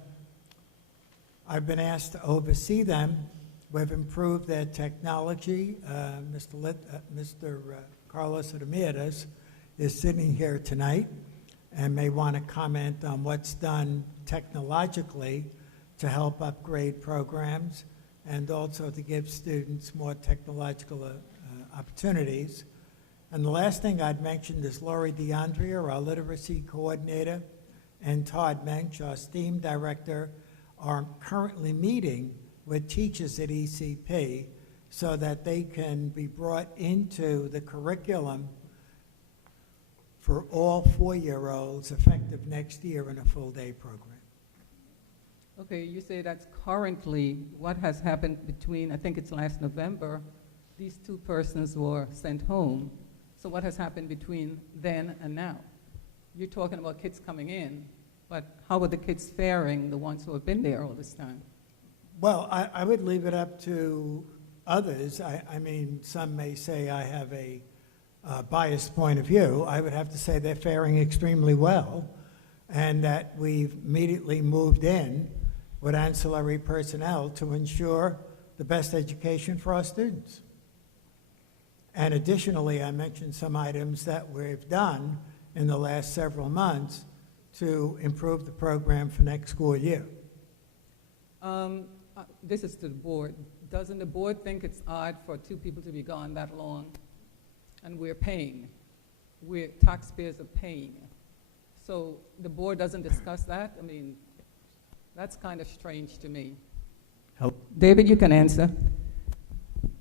been asked to oversee them, we've improved their technology. Mr. Carlos Ramirez is sitting here tonight and may want to comment on what's done technologically to help upgrade programs and also to give students more technological opportunities. And the last thing I'd mention is Lori DeAndrea, our literacy coordinator, and Todd Mensch, our STEAM director, are currently meeting with teachers at ECP so that they can be brought into the curriculum for all 4-year-olds effective next year in a full-day program. Okay, you say that's currently what has happened between, I think it's last November, these two persons were sent home. So what has happened between then and now? You're talking about kids coming in, but how are the kids faring, the ones who have been there all this time? Well, I would leave it up to others. I mean, some may say I have a biased point of view. I would have to say they're faring extremely well, and that we've immediately moved in with ancillary personnel to ensure the best education for our students. And additionally, I mentioned some items that we've done in the last several months to improve the program for next school year. This is to the board. Doesn't the board think it's odd for two people to be gone that long? And we're paying. Taxpayers are paying. So the board doesn't discuss that? I mean, that's kind of strange to me. David, you can answer.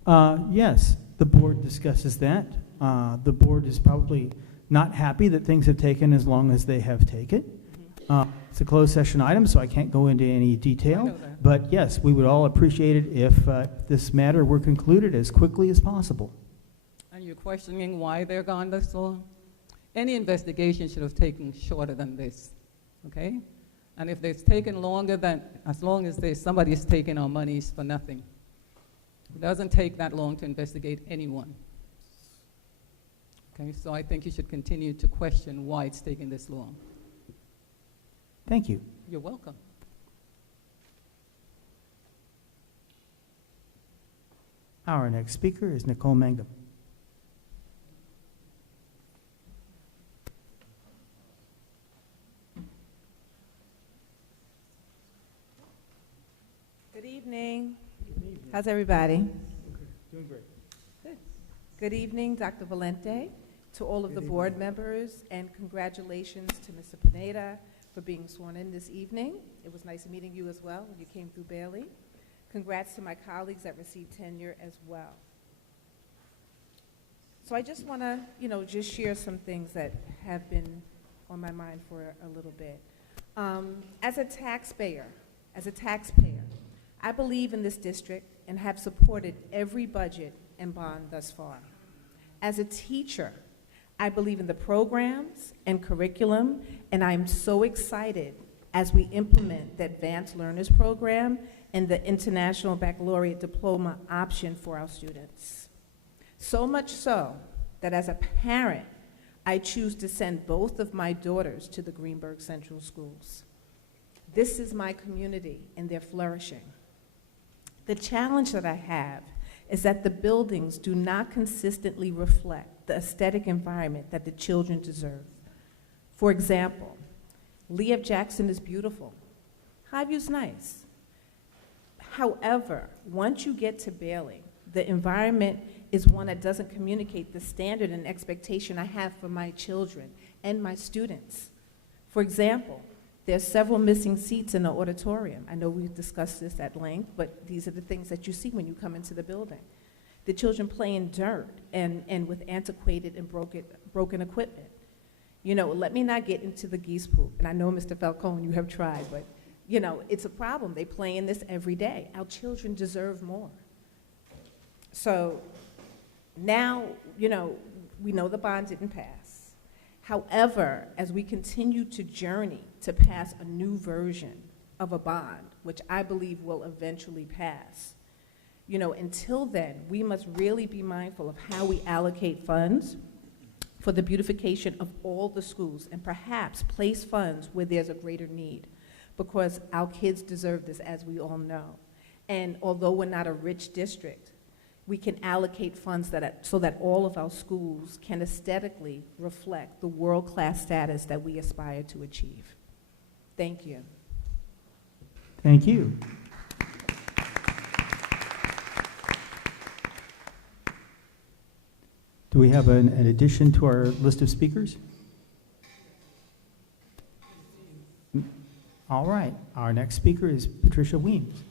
Yes, the board discusses that. The board is probably not happy that things have taken as long as they have taken. It's a closed session item, so I can't go into any detail. But yes, we would all appreciate it if this matter were concluded as quickly as possible. And you're questioning why they're gone this long? Any investigation should have taken shorter than this, okay? And if it's taken longer than, as long as somebody is taking our monies for nothing. It doesn't take that long to investigate anyone. Okay, so I think you should continue to question why it's taking this long. Thank you. You're welcome. Our next speaker is Nicole Mangum. Good evening. How's everybody? Doing great. Good. Good evening, Dr. Valente, to all of the board members, and congratulations to Mr. Pineda for being sworn in this evening. It was nice meeting you as well when you came through Bailey. Congrats to my colleagues that received tenure as well. So I just want to, just share some things that have been on my mind for a little bit. As a taxpayer, I believe in this district and have supported every budget and bond thus far. As a teacher, I believe in the programs and curriculum, and I'm so excited as we implement the Advanced Learners Program and the International Baccalaureate Diploma option for our students. So much so that as a parent, I choose to send both of my daughters to the Greenburgh Central Schools. This is my community, and they're flourishing. The challenge that I have is that the buildings do not consistently reflect the aesthetic environment that the children deserve. For example, Lee F. Jackson is beautiful. Highview's nice. However, once you get to Bailey, the environment is one that doesn't communicate the standard and expectation I have for my children and my students. For example, there's several missing seats in the auditorium. I know we've discussed this at length, but these are the things that you see when you come into the building. The children play in dirt and with antiquated and broken equipment. Let me not get into the geese poop. And I know, Mr. Falcone, you have tried, but it's a problem. They play in this every day. Our children deserve more. So now, we know the bond didn't pass. However, as we continue to journey to pass a new version of a bond, which I believe will eventually pass, until then, we must really be mindful of how we allocate funds for the beautification of all the schools, and perhaps place funds where there's a greater need, because our kids deserve this, as we all know. And although we're not a rich district, we can allocate funds so that all of our schools can aesthetically reflect the world-class status that we aspire to achieve. Thank you. Thank you. Do we have an addition to our list of speakers? All right, our next speaker is Patricia Weems.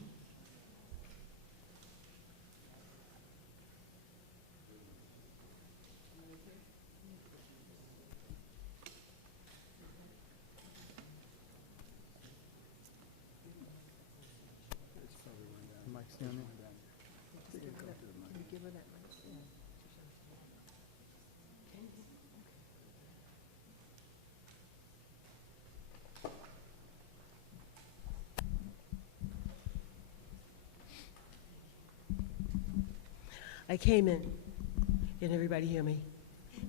I came in, can everybody hear me?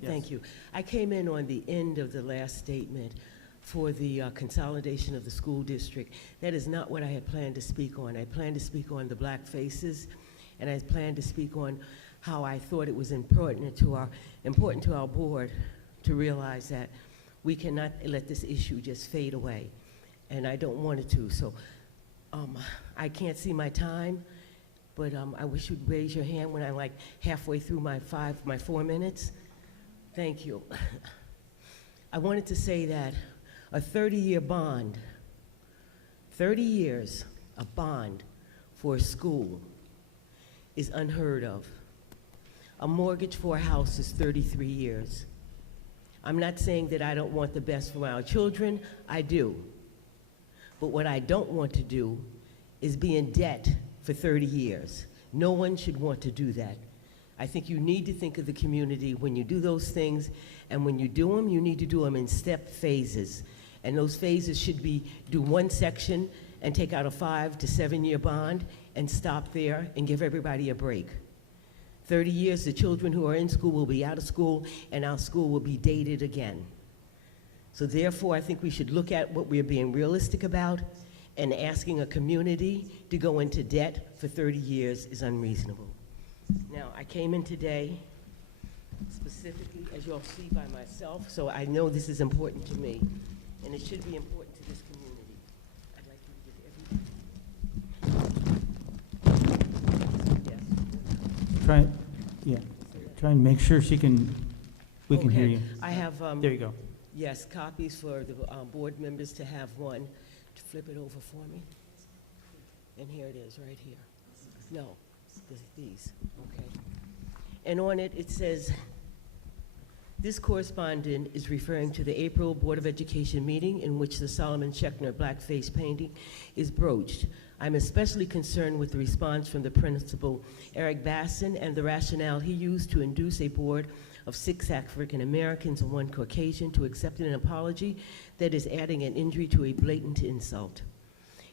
Yes. Thank you. I came in on the end of the last statement for the consolidation of the school district. That is not what I had planned to speak on. I planned to speak on the black faces, and I planned to speak on how I thought it was important to our board to realize that we cannot let this issue just fade away, and I don't want it to. So I can't see my time, but I wish you'd raise your hand when I'm like halfway through my 4 minutes. Thank you. I wanted to say that a 30-year bond, 30 years, a bond for a school is unheard of. A mortgage for a house is 33 years. I'm not saying that I don't want the best for our children, I do. But what I don't want to do is be in debt for 30 years. No one should want to do that. I think you need to think of the community when you do those things, and when you do them, you need to do them in step phases. And those phases should be do one section and take out a 5 to 7 year bond and stop there and give everybody a break. 30 years, the children who are in school will be out of school, and our school will be dated again. So therefore, I think we should look at what we're being realistic about, and asking a community to go into debt for 30 years is unreasonable. Now, I came in today specifically, as you'll see, by myself, so I know this is important to me, and it should be important to this community. I'd like you to give everybody. Yes. Try and make sure we can hear you. I have, there you go. yes, copies for the board members to have one. Flip it over for me. And here it is, right here. No, these, okay. And on it, it says, this correspondent is referring to the April Board of Education meeting in which the Solomon Schechner blackface painting is broached. I'm especially concerned with the response from the principal, Eric Basson, and the rationale he used to induce a board of 6 African Americans and 1 Caucasian to accept an apology that is adding an injury to a blatant insult.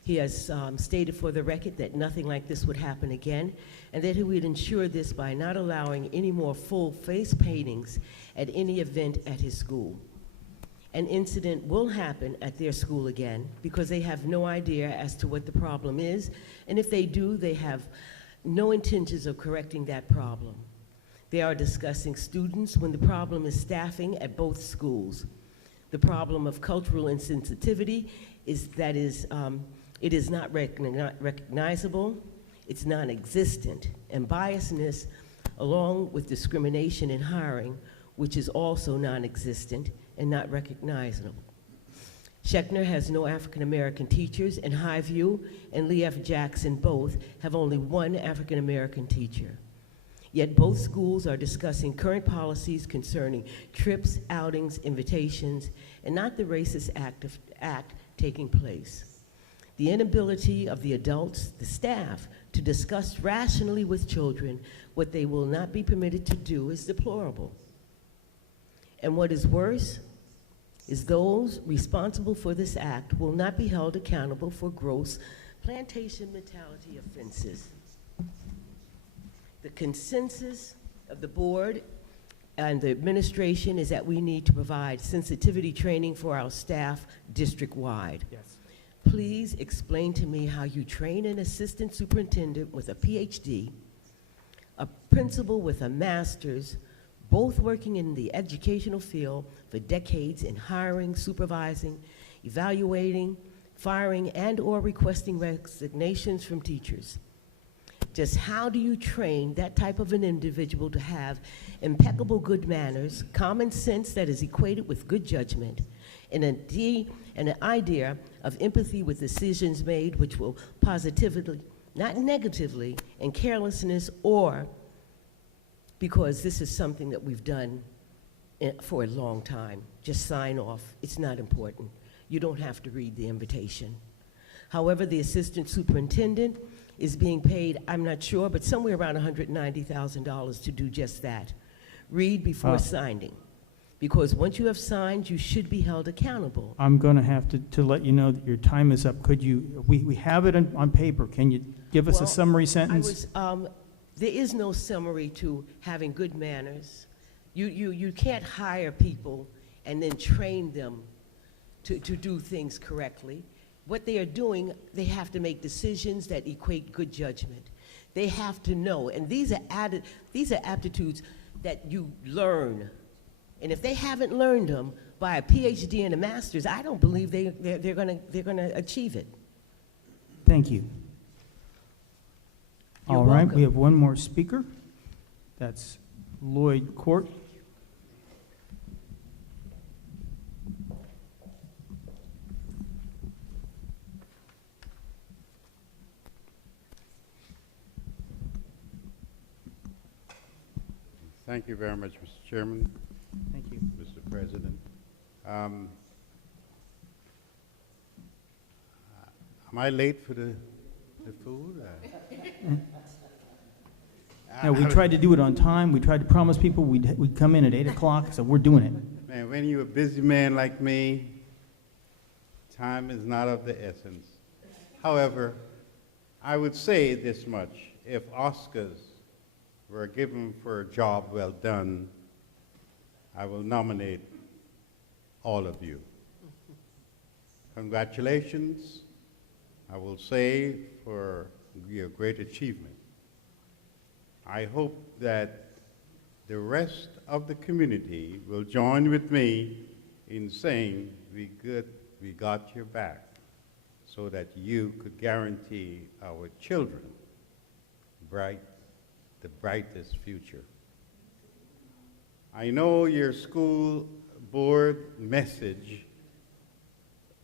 He has stated for the record that nothing like this would happen again, and that he would ensure this by not allowing any more full face paintings at any event at his school. An incident will happen at their school again because they have no idea as to what the problem is, and if they do, they have no intentions of correcting that problem. They are discussing students when the problem is staffing at both schools. The problem of cultural insensitivity is that it is not recognizable, it's non-existent, and biasness, along with discrimination in hiring, which is also non-existent and not recognizable. Schechner has no African American teachers, and Highview and Lee F. Jackson both have only 1 African American teacher. Yet both schools are discussing current policies concerning trips, outings, invitations, and not the racist act taking place. The inability of the adults, the staff, to discuss rationally with children what they will not be permitted to do is deplorable. And what is worse is those responsible for this act will not be held accountable for gross plantation mentality offenses. The consensus of the board and the administration is that we need to provide sensitivity training for our staff district-wide. Yes. Please explain to me how you train an assistant superintendent with a PhD, a principal with a master's, both working in the educational field for decades in hiring, supervising, evaluating, firing and/or requesting resignations from teachers. Just how do you train that type of an individual to have impeccable good manners, common sense that is equated with good judgment, and an idea of empathy with decisions made which will positively, not negatively, and carelessness, or because this is something that we've done for a long time. Just sign off. It's not important. You don't have to read the invitation. However, the assistant superintendent is being paid, I'm not sure, but somewhere around $190,000 to do just that. Read before signing. Because once you have signed, you should be held accountable. I'm going to have to let you know that your time is up. Could you, we have it on paper. Can you give us a summary sentence? There is no summary to having good manners. You can't hire people and then train them to do things correctly. What they are doing, they have to make decisions that equate good judgment. They have to know, and these are aptitudes that you learn. And if they haven't learned them by a PhD and a master's, I don't believe they're gonna achieve it. Thank you. You're All right, welcome. we have one more speaker. That's Lloyd Court. Thank you very much, Mr. Chairman. Thank you. Mr. President. Am I late for the food? No, we tried to do it on time. We tried to promise people we'd come in at 8 o'clock, so we're doing it. Man, when you're a busy man like me, time is not of the essence. However, I would say this much. If Oscars were given for a job well done, I will nominate all of you. Congratulations, I will say, for your great achievement. I hope that the rest of the community will join with me in saying we got your back, so that you could guarantee our children the brightest future. I know your school board message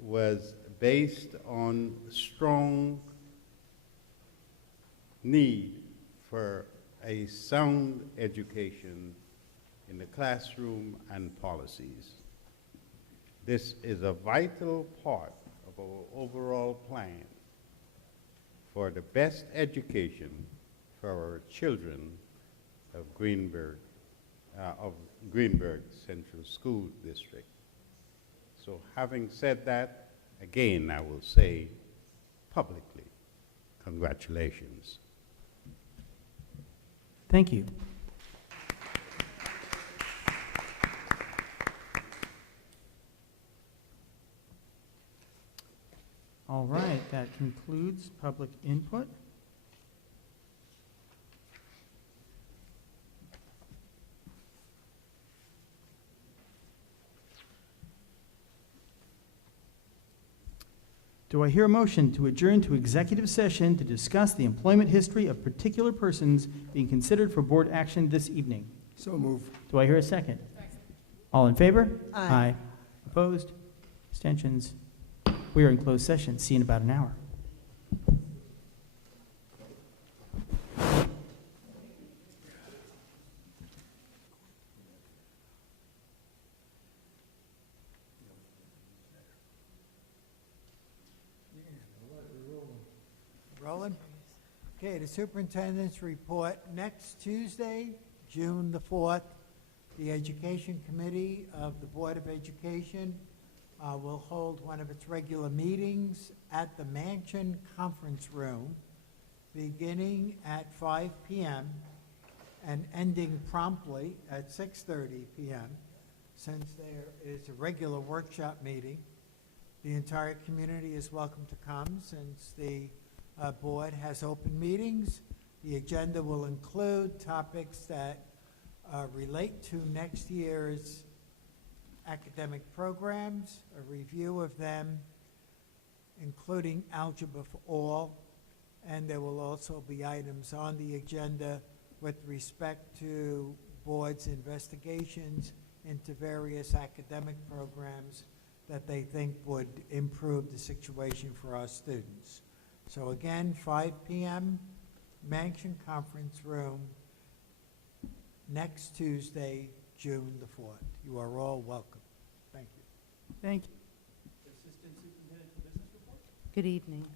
was based on strong need for a sound education in the classroom and policies. This is a vital part of our overall plan for the best education for our children of Greenberg Central School District. So having said that, again, I will say publicly, congratulations. Thank you. All right, that concludes public input. Do I hear a motion to adjourn to executive session to discuss the employment history of particular persons being considered for board action this evening? So move. Do I hear a second? All in favor? Aye. Opposed? Abstentions? We are in closed session. See you in about an hour. Rolling? Okay, the superintendent's report. Next Tuesday, June the 4th, the Education Committee of the Board of Education will hold one of its regular meetings at the Mansion Conference Room, beginning at 5 p.m. and ending promptly at 6:30 p.m. Since there is a regular workshop meeting, the entire community is welcome to come since the board has open meetings. The agenda will include topics that relate to next year's academic programs, a review of them, including algebra for all, and there will also be items on the agenda with respect to board's investigations into various academic programs that they think would improve the situation for our students. So again, 5 p.m., Mansion Conference Room, next Tuesday, June the 4th. You are all welcome. Thank you. Thank you. Good evening.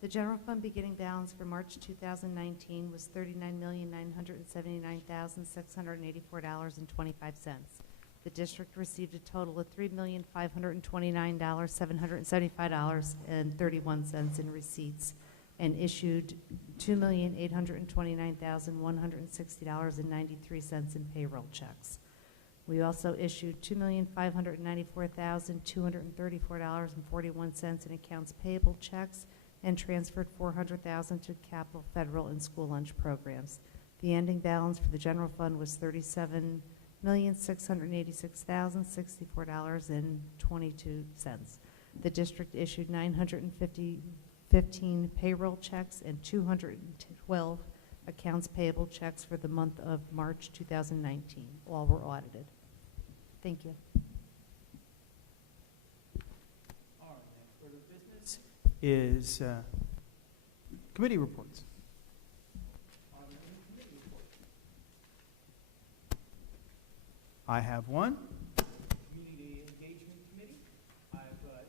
The general fund beginning balance for March 2019 was $39,979,684.25. The district received a total of $3,529,775.31 in receipts and issued $2,829,160.93 in payroll checks. We also issued $2,594,234.41 in accounts payable checks and transferred $400,000 to capital, federal, and school lunch programs. The ending balance for the general fund was $37,686,064.22. The district issued 915 payroll checks and 212 accounts payable checks for the month of March 2019. All were audited. Thank you. All right, next order of business is committee reports. I have one. Community Engagement Committee. I've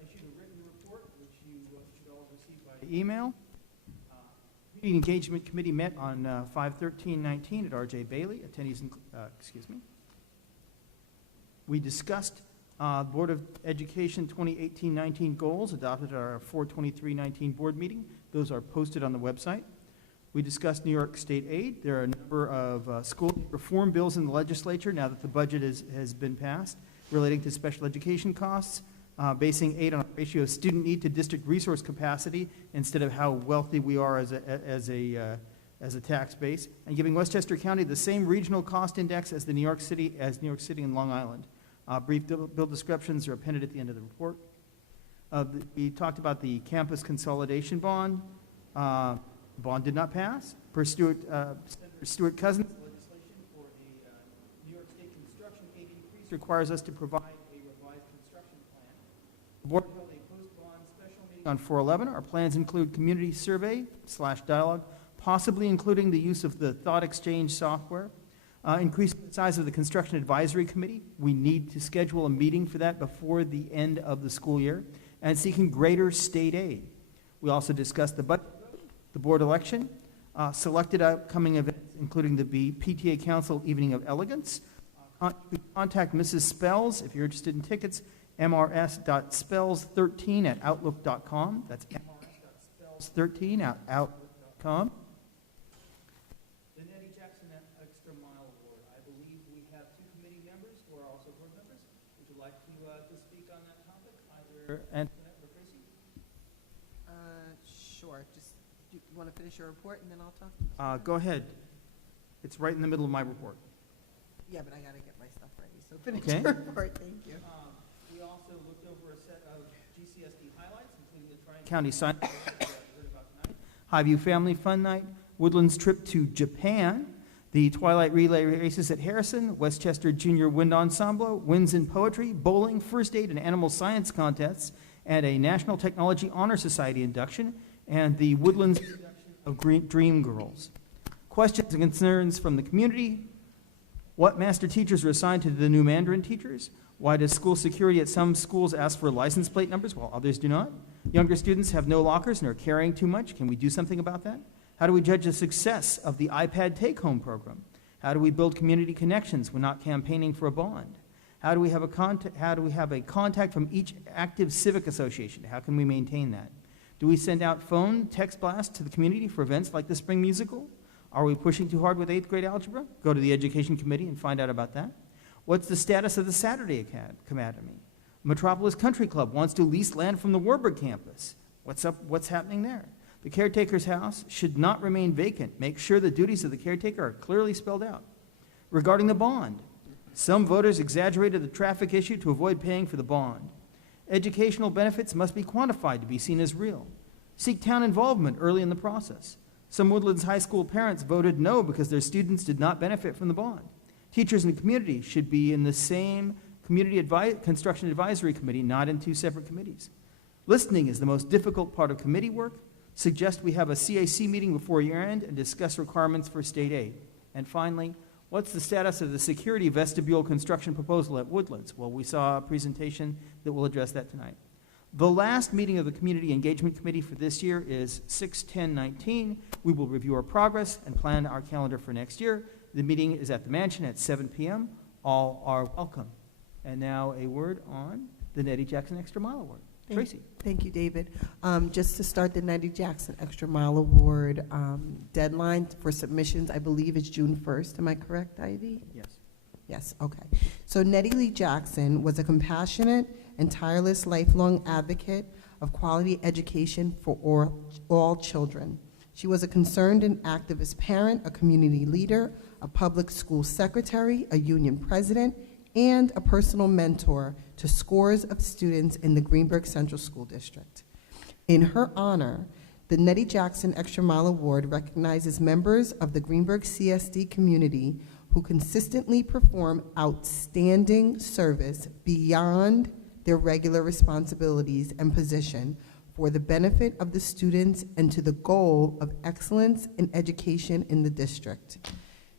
issued a written report, which you should all receive by email. Community Engagement Committee met on 5/13/19 at R.J. Bailey. Attendees, we discussed Board of Education 2018-19 goals adopted at our 4/23/19 board meeting. Those are posted on the website. We discussed New York State aid. There are a number of school reform bills in the legislature now that the budget has been passed relating to special education costs, basing aid on a ratio of student need to district resource capacity instead of how wealthy we are as a tax base, and giving Westchester County the same regional cost index as New York City and Long Island. Brief bill descriptions are appended at the end of the report. We talked about the campus consolidation bond. Bond did not pass. Per Senator Stuart Cousins, legislation for the New York State construction aid increase requires us to provide a revised construction plan. The board held a post-bond special meeting on 4/11. Our plans include community survey/dialogue, possibly including the use of the thought exchange software, increasing the size of the construction advisory committee. We need to schedule a meeting for that before the end of the school year, and seeking greater state aid. We also discussed the budget, the board election, selected upcoming events, including the PTA Council Evening of Elegance. Contact Mrs. Spells if you're interested in tickets, mrs.spells13@outlook.com. That's mrs.spells13@outlook.com. The Nettie Jackson Extra Mile Award. I believe we have two committee members who are also board members. Would you like to speak on that topic, either Antoinette or Tracy? Sure. Just you want to finish your report and then I'll talk? Go ahead. It's right in the middle of my report. Yeah, but I got to get my stuff ready. So finish Okay. your report. Thank you. We also looked over a set of GCSD highlights, including the Tri-County Sign Highview Family Fun Night, Woodlands trip to Japan, the Twilight Relay races at Harrison, Westchester Junior Wind Ensemble, Winds in Poetry, bowling, first aid and animal science contests, and a National Technology Honor Society induction, and the Woodlands induction of Dream Girls. Questions and concerns from the community. What master teachers are assigned to the new Mandarin teachers? Why does school security at some schools ask for license plate numbers while others do not? Younger students have no lockers and are carrying too much. Can we do something about that? How do we judge the success of the iPad take-home program? How do we build community connections when not campaigning for a bond? How do we have a contact from each active civic association? How can we maintain that? Do we send out phone, text blasts to the community for events like the spring musical? Are we pushing too hard with 8th grade algebra? Go to the Education Committee and find out about that. What's the status of the Saturday Academy? Metropolis Country Club wants to lease land from the Warburg campus. What's happening there? The caretaker's house should not remain vacant. Make sure the duties of the caretaker are clearly spelled out. Regarding the bond, some voters exaggerated the traffic issue to avoid paying for the bond. Educational benefits must be quantified to be seen as real. Seek town involvement early in the process. Some Woodlands High School parents voted no because their students did not benefit from the bond. Teachers and community should be in the same construction advisory committee, not in two separate committees. Listening is the most difficult part of committee work. Suggest we have a CAC meeting before year end and discuss requirements for state aid. And finally, what's the status of the security vestibule construction proposal at Woodlands? Well, we saw a presentation that will address that tonight. The last meeting of the Community Engagement Committee for this year is 6/10/19. We will review our progress and plan our calendar for next year. The meeting is at the mansion at 7 p.m. All are welcome. And now a word on the Nettie Jackson Extra Mile Award. Tracy. Thank you, David. Just to start, the Nettie Jackson Extra Mile Award deadline for submissions, I believe, is June 1st. Am I correct, Ivy? Yes. Yes, okay. So Nettie Lee Jackson was a compassionate and tireless lifelong advocate of quality education for all children. She was a concerned and activist parent, a community leader, a public school secretary, a union president, and a personal mentor to scores of students in the Greenburgh Central School District. In her honor, the Nettie Jackson Extra Mile Award recognizes members of the Greenburgh CSD community who consistently perform outstanding service beyond their regular responsibilities and position for the benefit of the students and to the goal of excellence in education in the district.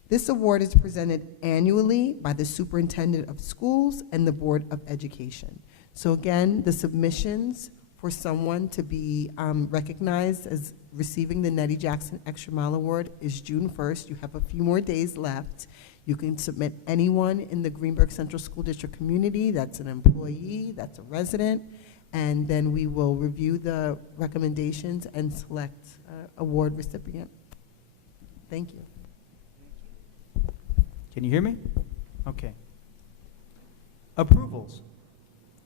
This award is presented annually by the Superintendent of Schools and the Board of Education. So again, the submissions for someone to be recognized as receiving the Nettie Jackson Extra Mile Award is June 1st. You have a few more days left. You can submit anyone in the Greenburgh Central School District community that's an employee, that's a resident, and then we will review the recommendations and select award recipient. Thank you. Can you hear me? Okay. Approvals.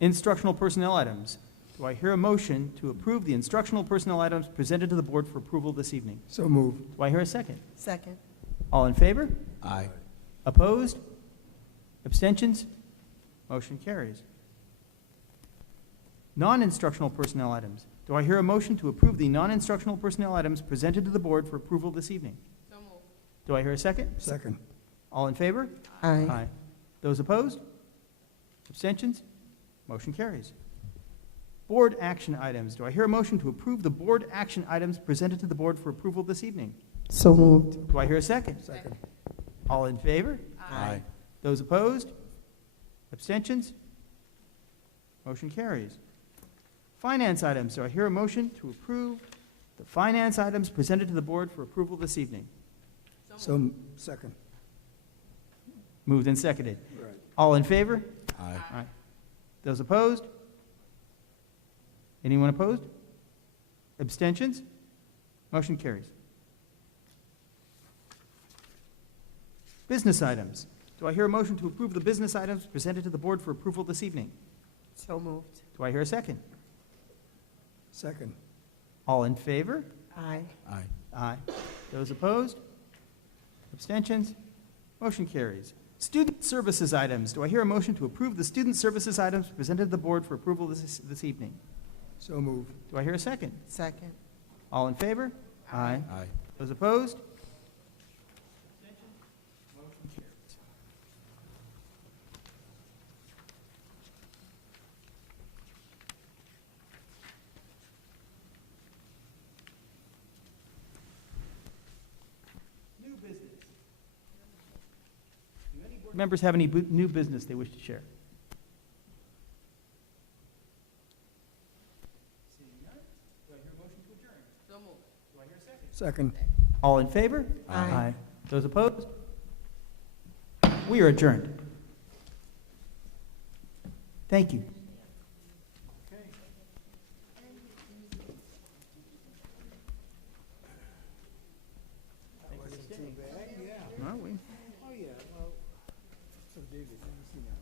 Instructional personnel items. Do I hear a motion to approve the instructional personnel items presented to the board for approval this evening? So moved. Do I hear a second? Second. All in favor? Aye. Opposed? Abstentions? Motion carries. Non-instructional personnel items. Do I hear a motion to approve the non-instructional personnel items presented to the board for approval this evening? So moved. Do I hear a second? Second. All in favor? Aye. Aye. Those opposed? Abstentions? Motion carries. Board action items. Do I hear a motion to approve the board action items presented to the board for approval this evening? So moved. Do I hear a second? Second. All in favor? Aye. Those opposed? Abstentions? Motion carries. Finance items. Do I hear a motion to approve the finance items presented to the board for approval this evening? So, second. Moved and seconded. Right. All in favor? Aye. Aye. Those opposed? Anyone opposed? Abstentions? Motion carries. Business items. Do I hear a motion to approve the business items presented to the board for approval this evening? So moved. Do I hear a second? Second. All in favor? Aye. Aye. Aye. Those opposed? Abstentions? Motion carries. Student services items. Do I hear a motion to approve the student services items presented to the board for approval this evening? So moved. Do I hear a second? Second. All in favor? Aye. Aye. Those opposed? Motion carries. New business. Do any board members have any new business they wish to share? Seeing none, do I hear a motion to adjourn? So moved. Do I hear a second? Second. All in favor? Aye. Those opposed? We are adjourned. Thank you. That wasn't too bad. Yeah. Are we? Oh, yeah. Well, so David, let me see now.